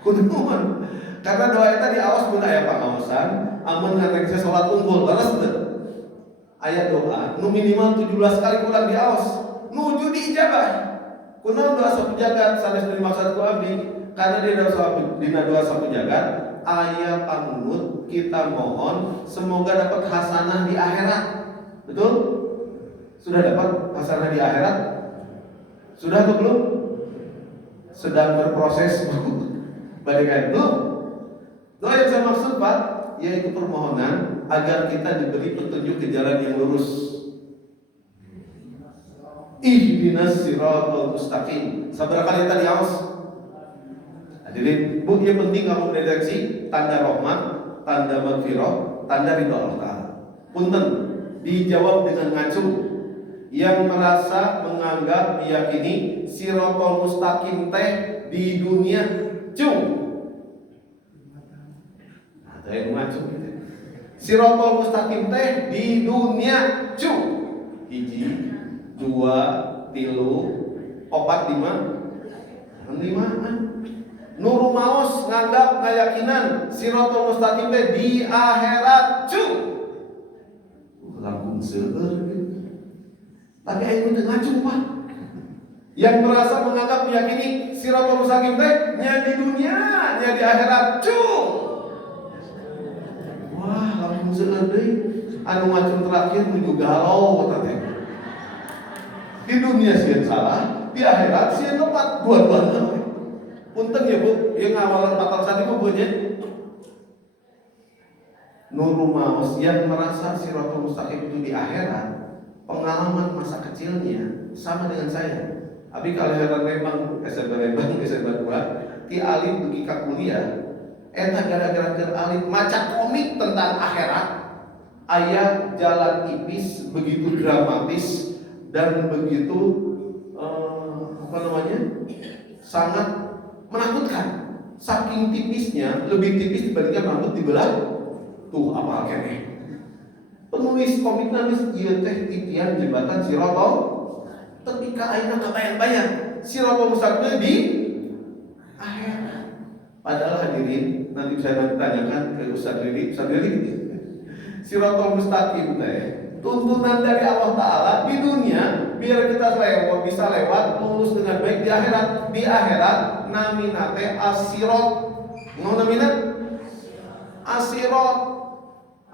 Kuduman. Karena doa itu tadi awas pun aya pangaosan, amun ngarek saya salat unggul, leres teu? Aya doa nu minimal 17 kali kurang diaos, nuju diijabah. Kunaon doa sapu jagat sanes dimaksud ku abdi? Karena dina doa sapu jagat aya pangunut kita mohon semoga dapat hasanah di akhirat. Betul? Sudah dapat hasanah di akhirat? Sudah atau belum? Sedang berproses. Balikan belum? Doa yang saya maksud Pak, yaitu permohonan agar kita diberi petunjuk ke jalan yang lurus. Ihdinas siratal mustaqim. Sabar kali tadi awas. Hadirin, Bu, yang penting kamu mendeteksi tanda rahmat, tanda maghfirah, tanda ridho Allah Ta'ala. Punten, dijawab dengan ngacu. Yang merasa, menganggap, meyakini siratal mustaqim teh di dunia cung. Ada yang ngacu gitu. Siratal mustaqim teh di dunia cung. 1, 2, 3, 4, 5. Nuru maos nganggap ngayakinan Siratal Mustaqim teh di akhirat cu. Langsung seueur. Tapi ayeuna teu ngacung Pak. Yang merasa menganggap meyakini Siratal Mustaqim teh nya di dunia, nya di akhirat cu. Wah, langsung seueur deui. Anu ngacung terakhir menuju galau kata teh. Di dunia sieun salah, di akhirat sieun tepat, dua-duanya. Punten ya Bu, yang awalan batal tadi Bu nya. Nuru maos yang merasa Siratal Mustaqim itu di akhirat, pengalaman masa kecilnya sama dengan saya. Abi kalau Lembang, SMP Lembang, SMP 2, ti alim dugi ka kuliah, eta gara-gara keur alim maca komik tentang akhirat, aya jalan ipis begitu dramatis dan begitu sangat menakutkan. Saking tipisnya, lebih tipis dibandingkan rambut dibelah. Tuh apa kene? Penulis komik nulis ieu teh titian jembatan Siratal. Ketika ayeuna kabayang-bayang Siratal Mustaqim di akhirat. Padahal hadirin, nanti saya tanyakan ke Ustaz Ridi, Siratal Mustaqim teh tuntunan dari Allah Ta'ala di dunia biar kita bisa lewat lulus dengan baik di akhirat. Di akhirat namina teh as-sirat. Mau namina as-sirat.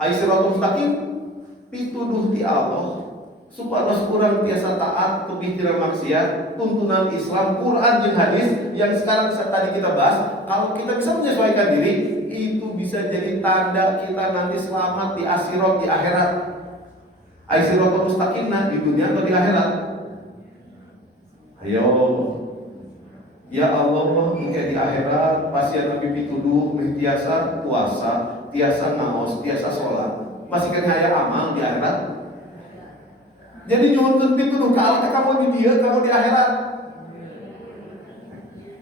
Ai Siratal Mustaqim pituduh ti Allah supados urang tiasa taat teuing tina maksiat, tuntunan Islam, Quran jeung hadis yang sekarang tadi kita bahas. Kalau kita bisa menyesuaikan diri, itu bisa jadi tanda kita nanti selamat di akhirat, di akhirat. Ai Siratal Mustaqim di dunia atau di akhirat? Ayo. Ya Allah, engke di akhirat pasien lebih pituduh tiasa puasa, tiasa ngaos, tiasa sholat. Masih kan aya amal di akhirat. Jadi nyuhunkeun pituduh ka Allah, kamu di dieu, kamu di akhirat.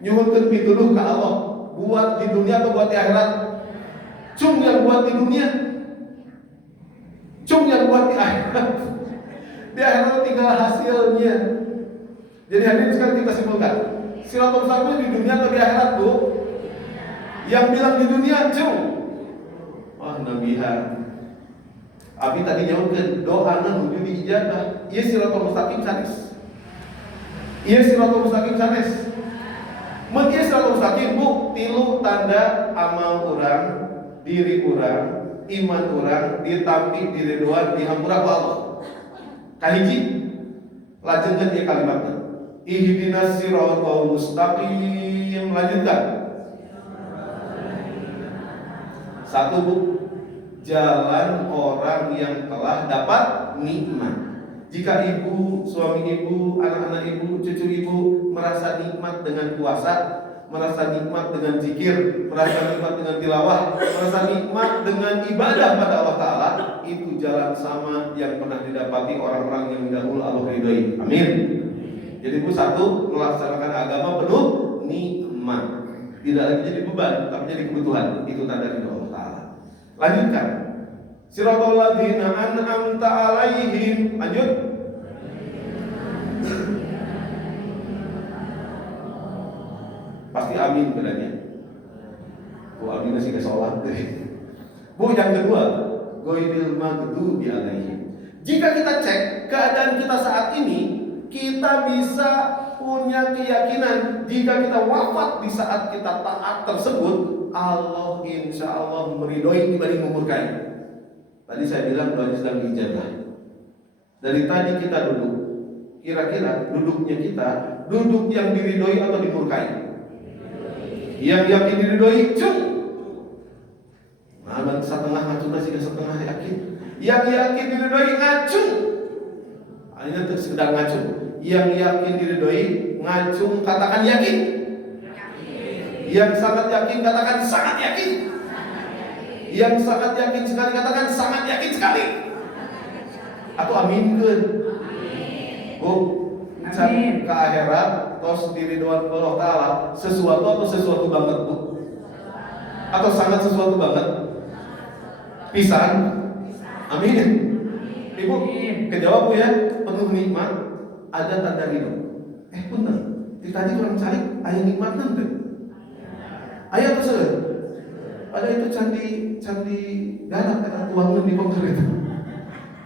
Nyuhunkeun pituduh ka Allah, buat di dunia atau buat di akhirat? Cung yang buat di dunia, cung yang buat di akhirat. Di akhirat tinggal hasilnya. Jadi hadirin sekarang kita simpulkan, Siratal Mustaqim di dunia atau di akhirat Bu? Yang bilang di dunia cung. Wah nabihan. Abi tadi nyautkeun doana nuju diijabah. Ieu Siratal Mustaqim sanes. Ieu Siratal Mustaqim sanes. Mun ieu Siratal Mustaqim Bu, tilu tanda amal urang, diri urang, iman urang ditampi diriduan dihampura ku Allah. Kahiji lajengkeun ieu kalimatna. Ihdinas siratal mustaqim. Lanjutkan. Satu Bu, jalan orang yang telah dapat nikmat. Jika ibu, suami ibu, anak-anak ibu, cucu ibu merasa nikmat dengan puasa, merasa nikmat dengan zikir, merasa nikmat dengan tilawah, merasa nikmat dengan ibadah pada Allah Ta'ala, itu jalan sama yang pernah didapati orang-orang yang dahulu Allah ridhoi. Amin. Jadi Bu, satu, melaksanakan agama penuh nikmat, tidak lagi jadi beban, tapi jadi kebutuhan. Itu tanda ridho Allah Ta'ala. Lanjutkan. Siratal ladzina an'amta 'alaihim. Lanjut. Pasti amin bedanya. Bu amin masih ke sholat. Bu yang kedua, ghairil maghdubi 'alaihim. Jika kita cek keadaan kita saat ini, kita bisa punya keyakinan jika kita wafat di saat kita taat tersebut, Allah insya Allah meridhoi dibanding memurkai. Tadi saya bilang doa sedang ijabah. Dari tadi kita duduk, kira-kira duduknya kita duduk yang diridhoi atau dimurkai? Yang yakin diridhoi, cung. Nah, setengah ngacung sih setengah yakin. Yang yakin diridhoi ngacung. Ini untuk sekedar ngacung. Yang yakin diridhoi ngacung katakan yakin. Yang sangat yakin katakan sangat yakin. Yang sangat yakin sekali katakan sangat yakin sekali. Atau aminkeun. Bu, amin. Ke akhirat tos diridhoan Allah Ta'ala sesuatu atau sesuatu banget Bu? Atau sangat sesuatu banget? Pisan. Amin. Ibu, kejawab Bu ya, penuh nikmat, ada tanda ridho. Bener. Tadi orang cari ayat nikmat nanti. Ayat tuh seueur. Ada itu candi galak kata tuangna di bongkar itu.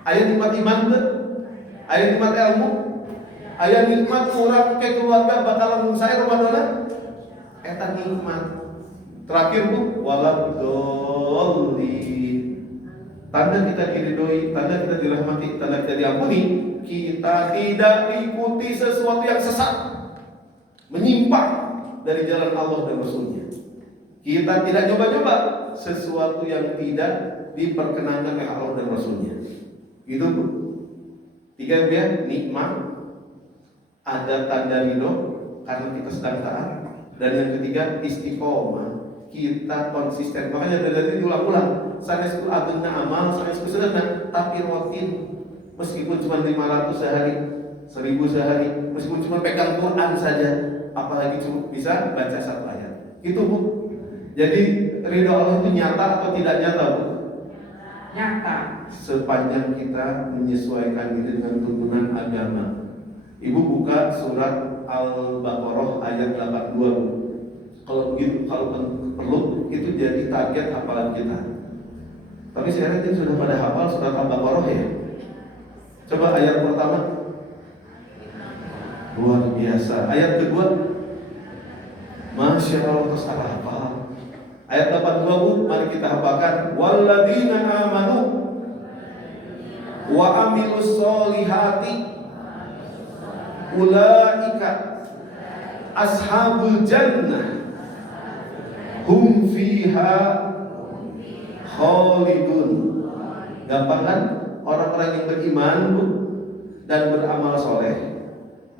Aya nikmat iman teu? Aya nikmat ilmu? Aya nikmat urang ke keluarga bakal langsung sae Ramadan? Eta nikmat. Terakhir Bu, waladhdallin. Tanda kita diridhoi, tanda kita dirahmati, tanda kita diampuni, kita tidak ikuti sesuatu yang sesat, menyimpang dari jalan Allah dan Rasul-Nya. Kita tidak coba-coba sesuatu yang tidak diperkenankan oleh Allah dan Rasul-Nya. Gitu Bu. Tiga ya, nikmat, ada tanda ridho karena kita sedang taat, dan yang ketiga istiqomah, kita konsisten. Makanya dari diulang-ulang, sanes ku ageuna amal, sanes ku sedekah, tapi rutin, meskipun cuma 500 sehari, 1000 sehari, meskipun cuma pegang Quran saja, apalagi cuma bisa baca satu ayat. Itu Bu. Jadi ridho Allah itu nyata atau tidak nyata Bu? Nyata. Sepanjang kita menyesuaikan diri dengan tuntunan agama. Ibu buka surat Al-Baqarah ayat 82 Bu. Kalau begitu, kalau perlu itu jadi target hafalan kita. Tapi sekarang kita sudah pada hafal surat Al-Baqarah ya. Coba ayat pertama. Luar biasa. Ayat kedua, Masya Allah, terus hafal. Ayat 82 Bu, mari kita hafalkan. Walladzina amanu wa amilus solihati ulaika ashabul jannah hum fiha khalidun. Gampang kan? Orang-orang yang beriman Bu, dan beramal soleh,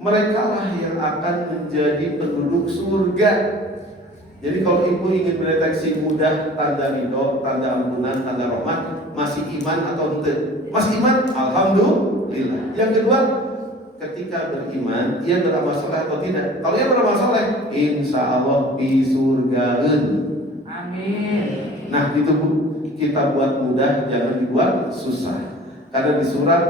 mereka lah yang akan menjadi penduduk surga. Jadi kalau ibu ingin mendeteksi mudah tanda ridho, tanda ampunan, tanda rahmat, masih iman atau tidak? Masih iman? Alhamdulillah. Yang kedua, ketika beriman, ia beramal soleh atau tidak? Kalau ia beramal soleh, insya Allah di surgaeun. Amin. Nah itu Bu, kita buat mudah, jangan dibuat susah. Karena di surat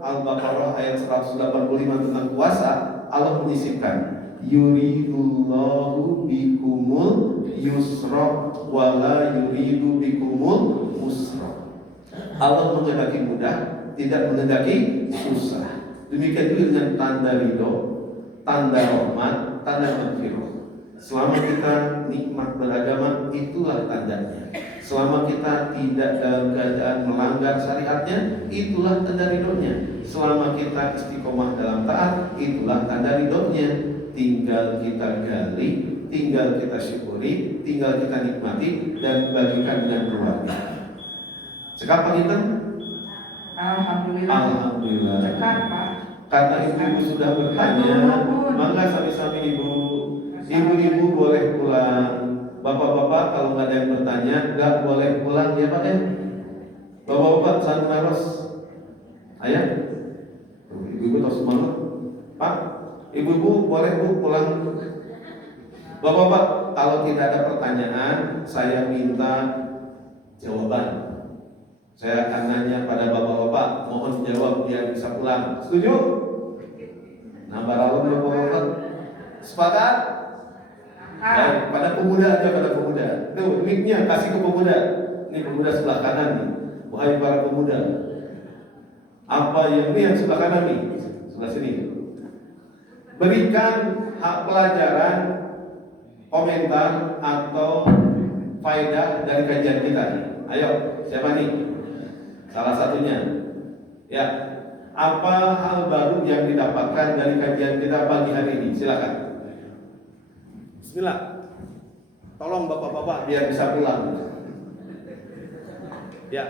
Al-Baqarah ayat 185 tentang puasa, Allah menyisipkan, yuridullahu bikumul yusra wala yuridu bikumul usra. Allah menghendaki mudah, tidak menghendaki susah. Demikian juga dengan tanda ridho, tanda rahmat, tanda maghfirah. Selama kita nikmat beragama, itulah tandanya. Selama kita tidak dalam keadaan melanggar syariatnya, itulah tanda ridhonya. Selama kita istiqomah dalam taat, itulah tanda ridhonya. Tinggal kita gali, tinggal kita syukuri, tinggal kita nikmati dan bagikan dengan keluarga. Cekap Pak Inten? Alhamdulillah. Alhamdulillah. Cekap Pak. Karena ibu sudah bertanya, maka sami-sami ibu-ibu boleh pulang. Bapak-bapak kalau nggak ada yang bertanya, nggak boleh pulang ya Pak ya. Bapak-bapak santaros, ayah, ibu-ibu tahu semangat, Pak. Ibu-ibu boleh Bu pulang. Bapak-bapak kalau tidak ada pertanyaan, saya minta jawaban. Saya akan nanya pada bapak-bapak, mohon jawab biar bisa pulang. Setuju? Nah, baralum bapak-bapak. Sepakat? Baik, pada pemuda aja, pada pemuda. Tuh, mic-nya kasih ke pemuda. Ini pemuda sebelah kanan nih. Wahai para pemuda, apa yang ini yang sebelah kanan nih? Sebelah sini. Berikan hak pelajaran, komentar atau faedah dari kajian kita nih. Ayo, siapa nih? Salah satunya. Ya, apa hal baru yang didapatkan dari kajian kita pagi hari ini? Silakan. Bismillah. Tolong bapak-bapak biar bisa pulang. Ya.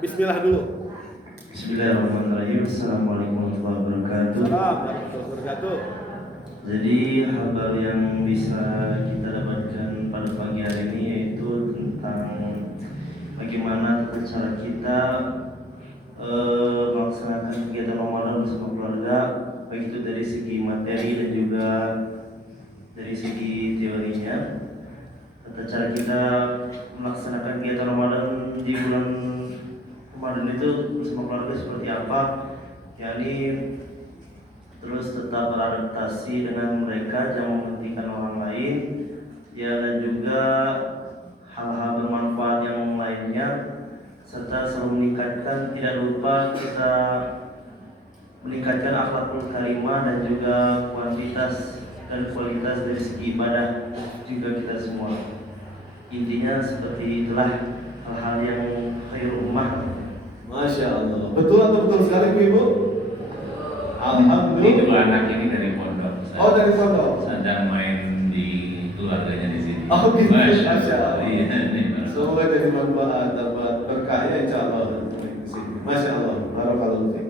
Bismillah dulu. Bismillahirrahmanirrahim. Assalamualaikum warahmatullahi wabarakatuh. Warahmatullahi wabarakatuh. Jadi hal baru yang bisa kita dapatkan pada pagi hari ini yaitu tentang bagaimana cara kita melaksanakan kegiatan Ramadan bersama keluarga, baik itu dari segi materi dan juga dari segi teorinya. Tata cara kita melaksanakan kegiatan Ramadan di bulan Ramadan itu bersama keluarga seperti apa, yakni terus tetap beradaptasi dengan mereka, jangan menghentikan orang lain, ya, dan juga hal-hal bermanfaat yang lainnya, serta selalu meningkatkan, tidak lupa kita meningkatkan akhlakul karimah dan juga kuantitas dan kualitas dari segi ibadah juga kita semua. Intinya seperti itulah hal-hal yang khairul ummah. Masya Allah. Betul atau betul sekali Bu Ibu? Ini Alhamdulillah. dua anak ini dari pondok. Oh, dari pondok. Sedang main di keluarganya di sini. Oh, gitu. Masya Masya Allah. Allah. Iya, ini Semoga jadi manfaat, dapat berkah ya insya Allah. Masya Allah. Barakallahu fiik.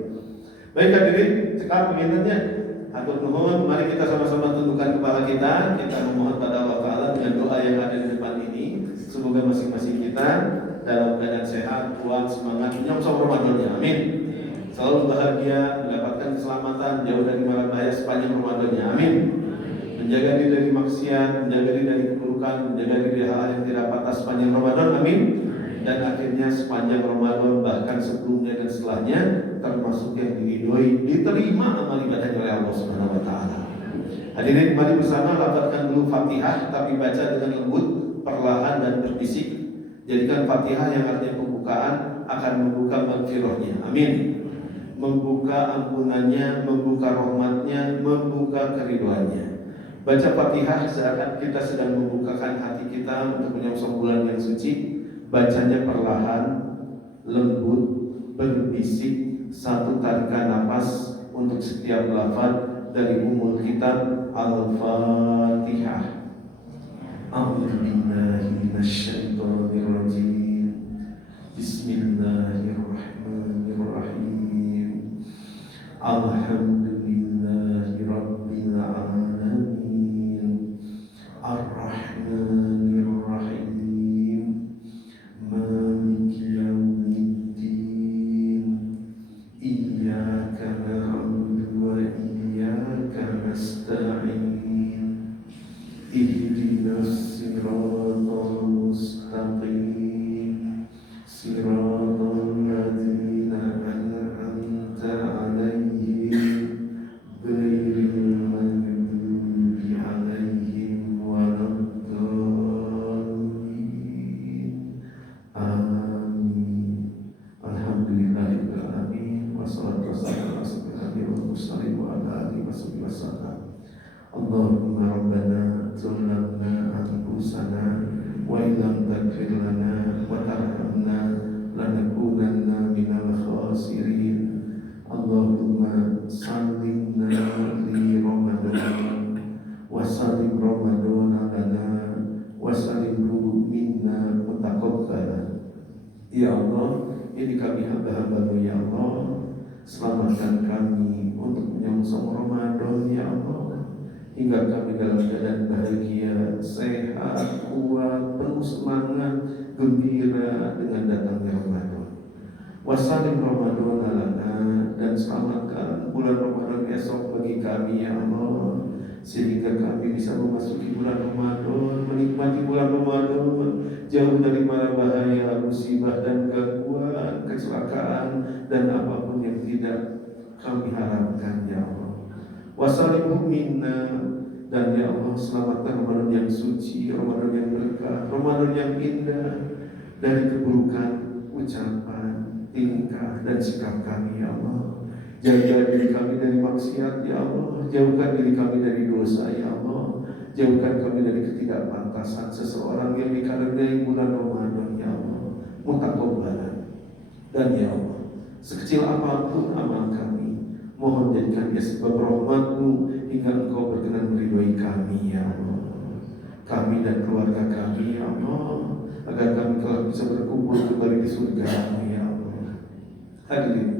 Baik hadirin, cekap pengingatnya. Atur nuhun, mari kita sama-sama tundukkan kepala kita. Kita memohon pada Allah Ta'ala dengan doa yang ada di depan ini. Semoga masing-masing kita dalam keadaan sehat, kuat, semangat, menyongsong Ramadannya. Amin. Selalu bahagia, mendapatkan keselamatan, jauh dari mara bahaya sepanjang Ramadannya. Amin. Menjaga diri dari maksiat, menjaga diri dari keburukan, menjaga diri dari hal yang tidak patah sepanjang Ramadan. Amin. Dan akhirnya sepanjang Ramadan, bahkan sebelumnya dan setelahnya, termasuk yang diridhoi, diterima amal ibadahnya oleh Allah Subhanahu wa Ta'ala. Hadirin, mari bersama lafadzkan dulu Fatihah, tapi baca dengan lembut, perlahan dan berbisik. Jadikan Fatihah yang artinya pembukaan akan membuka maghfirahnya. Amin. Membuka ampunannya, membuka rahmatnya, membuka keridhoannya. Baca Fatihah seakan kita sedang membukakan hati kita untuk menyongsong bulan yang suci. Bacanya perlahan, lembut, berbisik, satu tarikan nafas untuk setiap lafaz dari umul kitab Al-Fatihah. A'udzu billahi minasyaitonir rajim. Bismillahirrahmanirrahim. Alhamdulillahi rabbil alamin. Ar-Rahmanir Rahim. Maliki yaumiddin. Iyyaka na'budu wa iyyaka nasta'in. Ihdinas siratal mustaqim. Siratal ladzina an'amta 'alaihim ghairil maghdubi 'alaihim waladdallin. Amin. Alhamdulillahirabbil alamin. Wassalatu wassalamu ala sayyidil mursalin wa ala alihi wasallam. Allahumma rabbana zalamna anfusana wa illam taghfir lana wa tarhamna lanakunanna minal khasirin. Allahumma sallimna li Ramadan wa sallim Ramadan lana wa sallimhu minna mutaqabbalan. Ya Allah, ini kami hamba-hamba-Mu ya Allah. Selamatkan kami untuk menyongsong Ramadan ya Allah, hingga kami dalam keadaan bahagia, sehat, kuat, penuh semangat, gembira dengan datangnya Ramadan. Wassalim Ramadan lana, dan selamatkan bulan Ramadan esok bagi kami ya Allah, sehingga kami bisa memasuki bulan Ramadan, menikmati bulan Ramadan, jauh dari mara bahaya, musibah dan gangguan, kecelakaan dan apapun yang tidak kami harapkan ya Allah. Wassalamu minna, dan ya Allah selamatkan Ramadan yang suci, Ramadan yang berkah, Ramadan yang indah dari keburukan ucapan, tingkah dan sikap kami ya Allah. Jaga diri kami dari maksiat ya Allah, jauhkan diri kami dari dosa ya Allah, jauhkan kami dari ketidakpantasan seseorang yang dikarenai bulan Ramadan ya Allah. Mutaqabbalan. Dan ya Allah, sekecil apapun amal kami, mohon jadikan dia sebab rahmat-Mu hingga Engkau berkenan meridhoi kami ya Allah, kami dan keluarga kami ya Allah, agar kami telah bisa berkumpul kembali di surga-Mu ya Allah. Hadirin,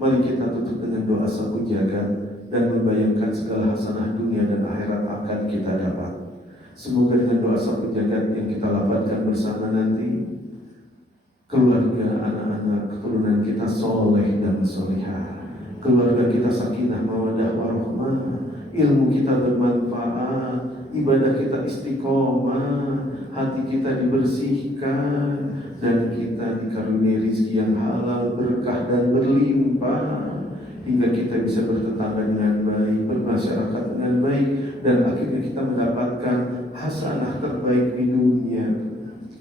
mari kita tutup dengan doa sabu jaga dan membayangkan segala hasanah dunia dan akhirat akan kita dapat. Semoga dengan doa sabu jaga yang kita lafazkan bersama nanti, keluarga, anak-anak, keturunan kita soleh dan solihah, keluarga kita sakinah mawaddah warahmah, ilmu kita bermanfaat, ibadah kita istiqomah, hati kita dibersihkan, dan kita dikaruniai rezeki yang halal, berkah dan berlimpah, hingga kita bisa bertetangga dengan baik, bermasyarakat dengan baik, dan akhirnya kita mendapatkan hasanah terbaik di dunia,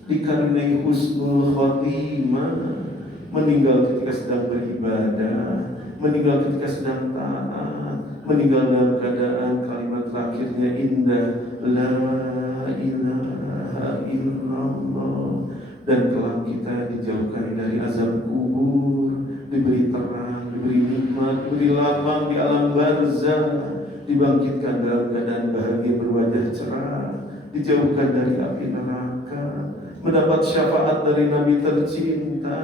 dikaruniai husnul khotimah, meninggal ketika sedang beribadah, meninggal ketika sedang taat, meninggal dalam keadaan kalimat terakhirnya indah, la ilaha illallah, dan kelak kita dijauhkan dari azab kubur, diberi terang, diberi nikmat, diberi lapang di alam barzah, dibangkitkan dalam keadaan bahagia berwajah cerah, dijauhkan dari api neraka, mendapat syafaat dari Nabi tercinta,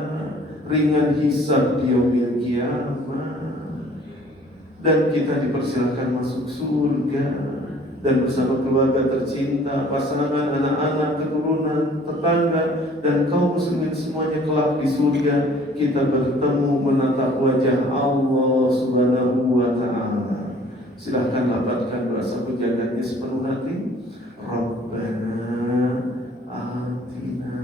ringan hisab di yaumil kiamat, dan kita dipersilakan masuk surga dan bersama keluarga tercinta, pasangan, anak-anak, keturunan, tetangga, dan kaum muslimin semuanya kelak di surga kita bertemu menatap wajah Allah Subhanahu wa Ta'ala. Silahkan dapatkan berasa pujiannya sepenuh hati. Rabbana atina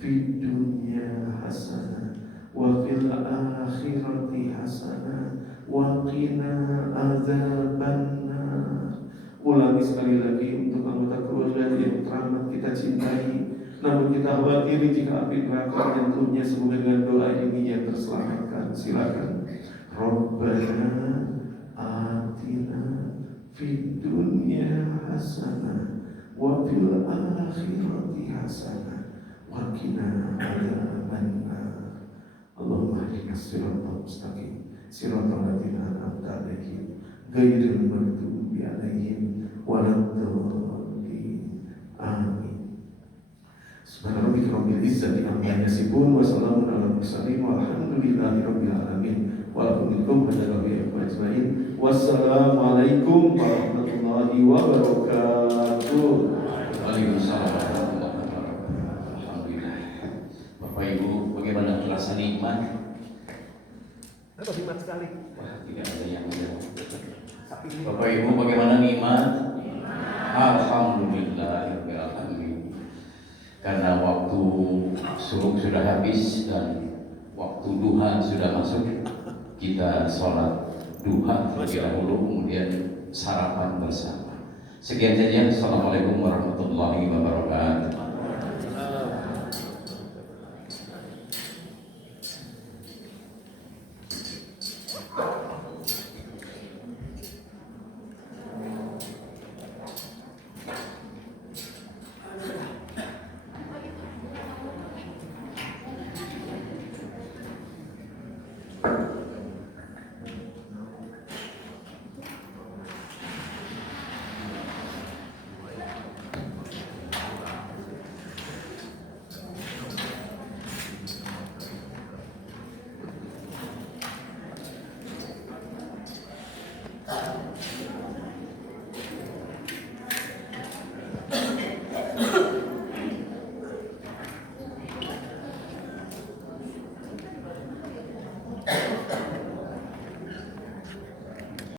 fid dunya hasanah wa fil akhirati hasanah wa qina adzabannar. Ulangi sekali lagi untuk anggota keluarga yang teramat kita cintai, namun kita khawatiri jika api neraka menyentuhnya, semoga dengan doa ini yang terselamatkan. Silakan. Rabbana atina fid dunya hasanah wa fil akhirati hasanah wa qina adzabannar. Allahumma ihdinas siratal mustaqim siratal ladzina an'amta 'alaihim ghairil maghdubi 'alaihim waladdallin. Amin. Subhana rabbika rabbil izzati amma yasifun wa salamun alal mursalin walhamdulillahi rabbil alamin. Wassalamualaikum warahmatullahi wabarakatuh. Waalaikumsalam warahmatullahi wabarakatuh. Alhamdulillah. Bapak Ibu, bagaimana kelasan iman? Nikmat sekali. Wah, tidak ada yang menjawab. Bapak Ibu, bagaimana nikmat? Alhamdulillah, alamin. Karena waktu subuh sudah habis dan waktu duha sudah masuk, kita sholat duha terlebih dahulu, kemudian sarapan bersama. Sekian saja. Assalamualaikum warahmatullahi wabarakatuh.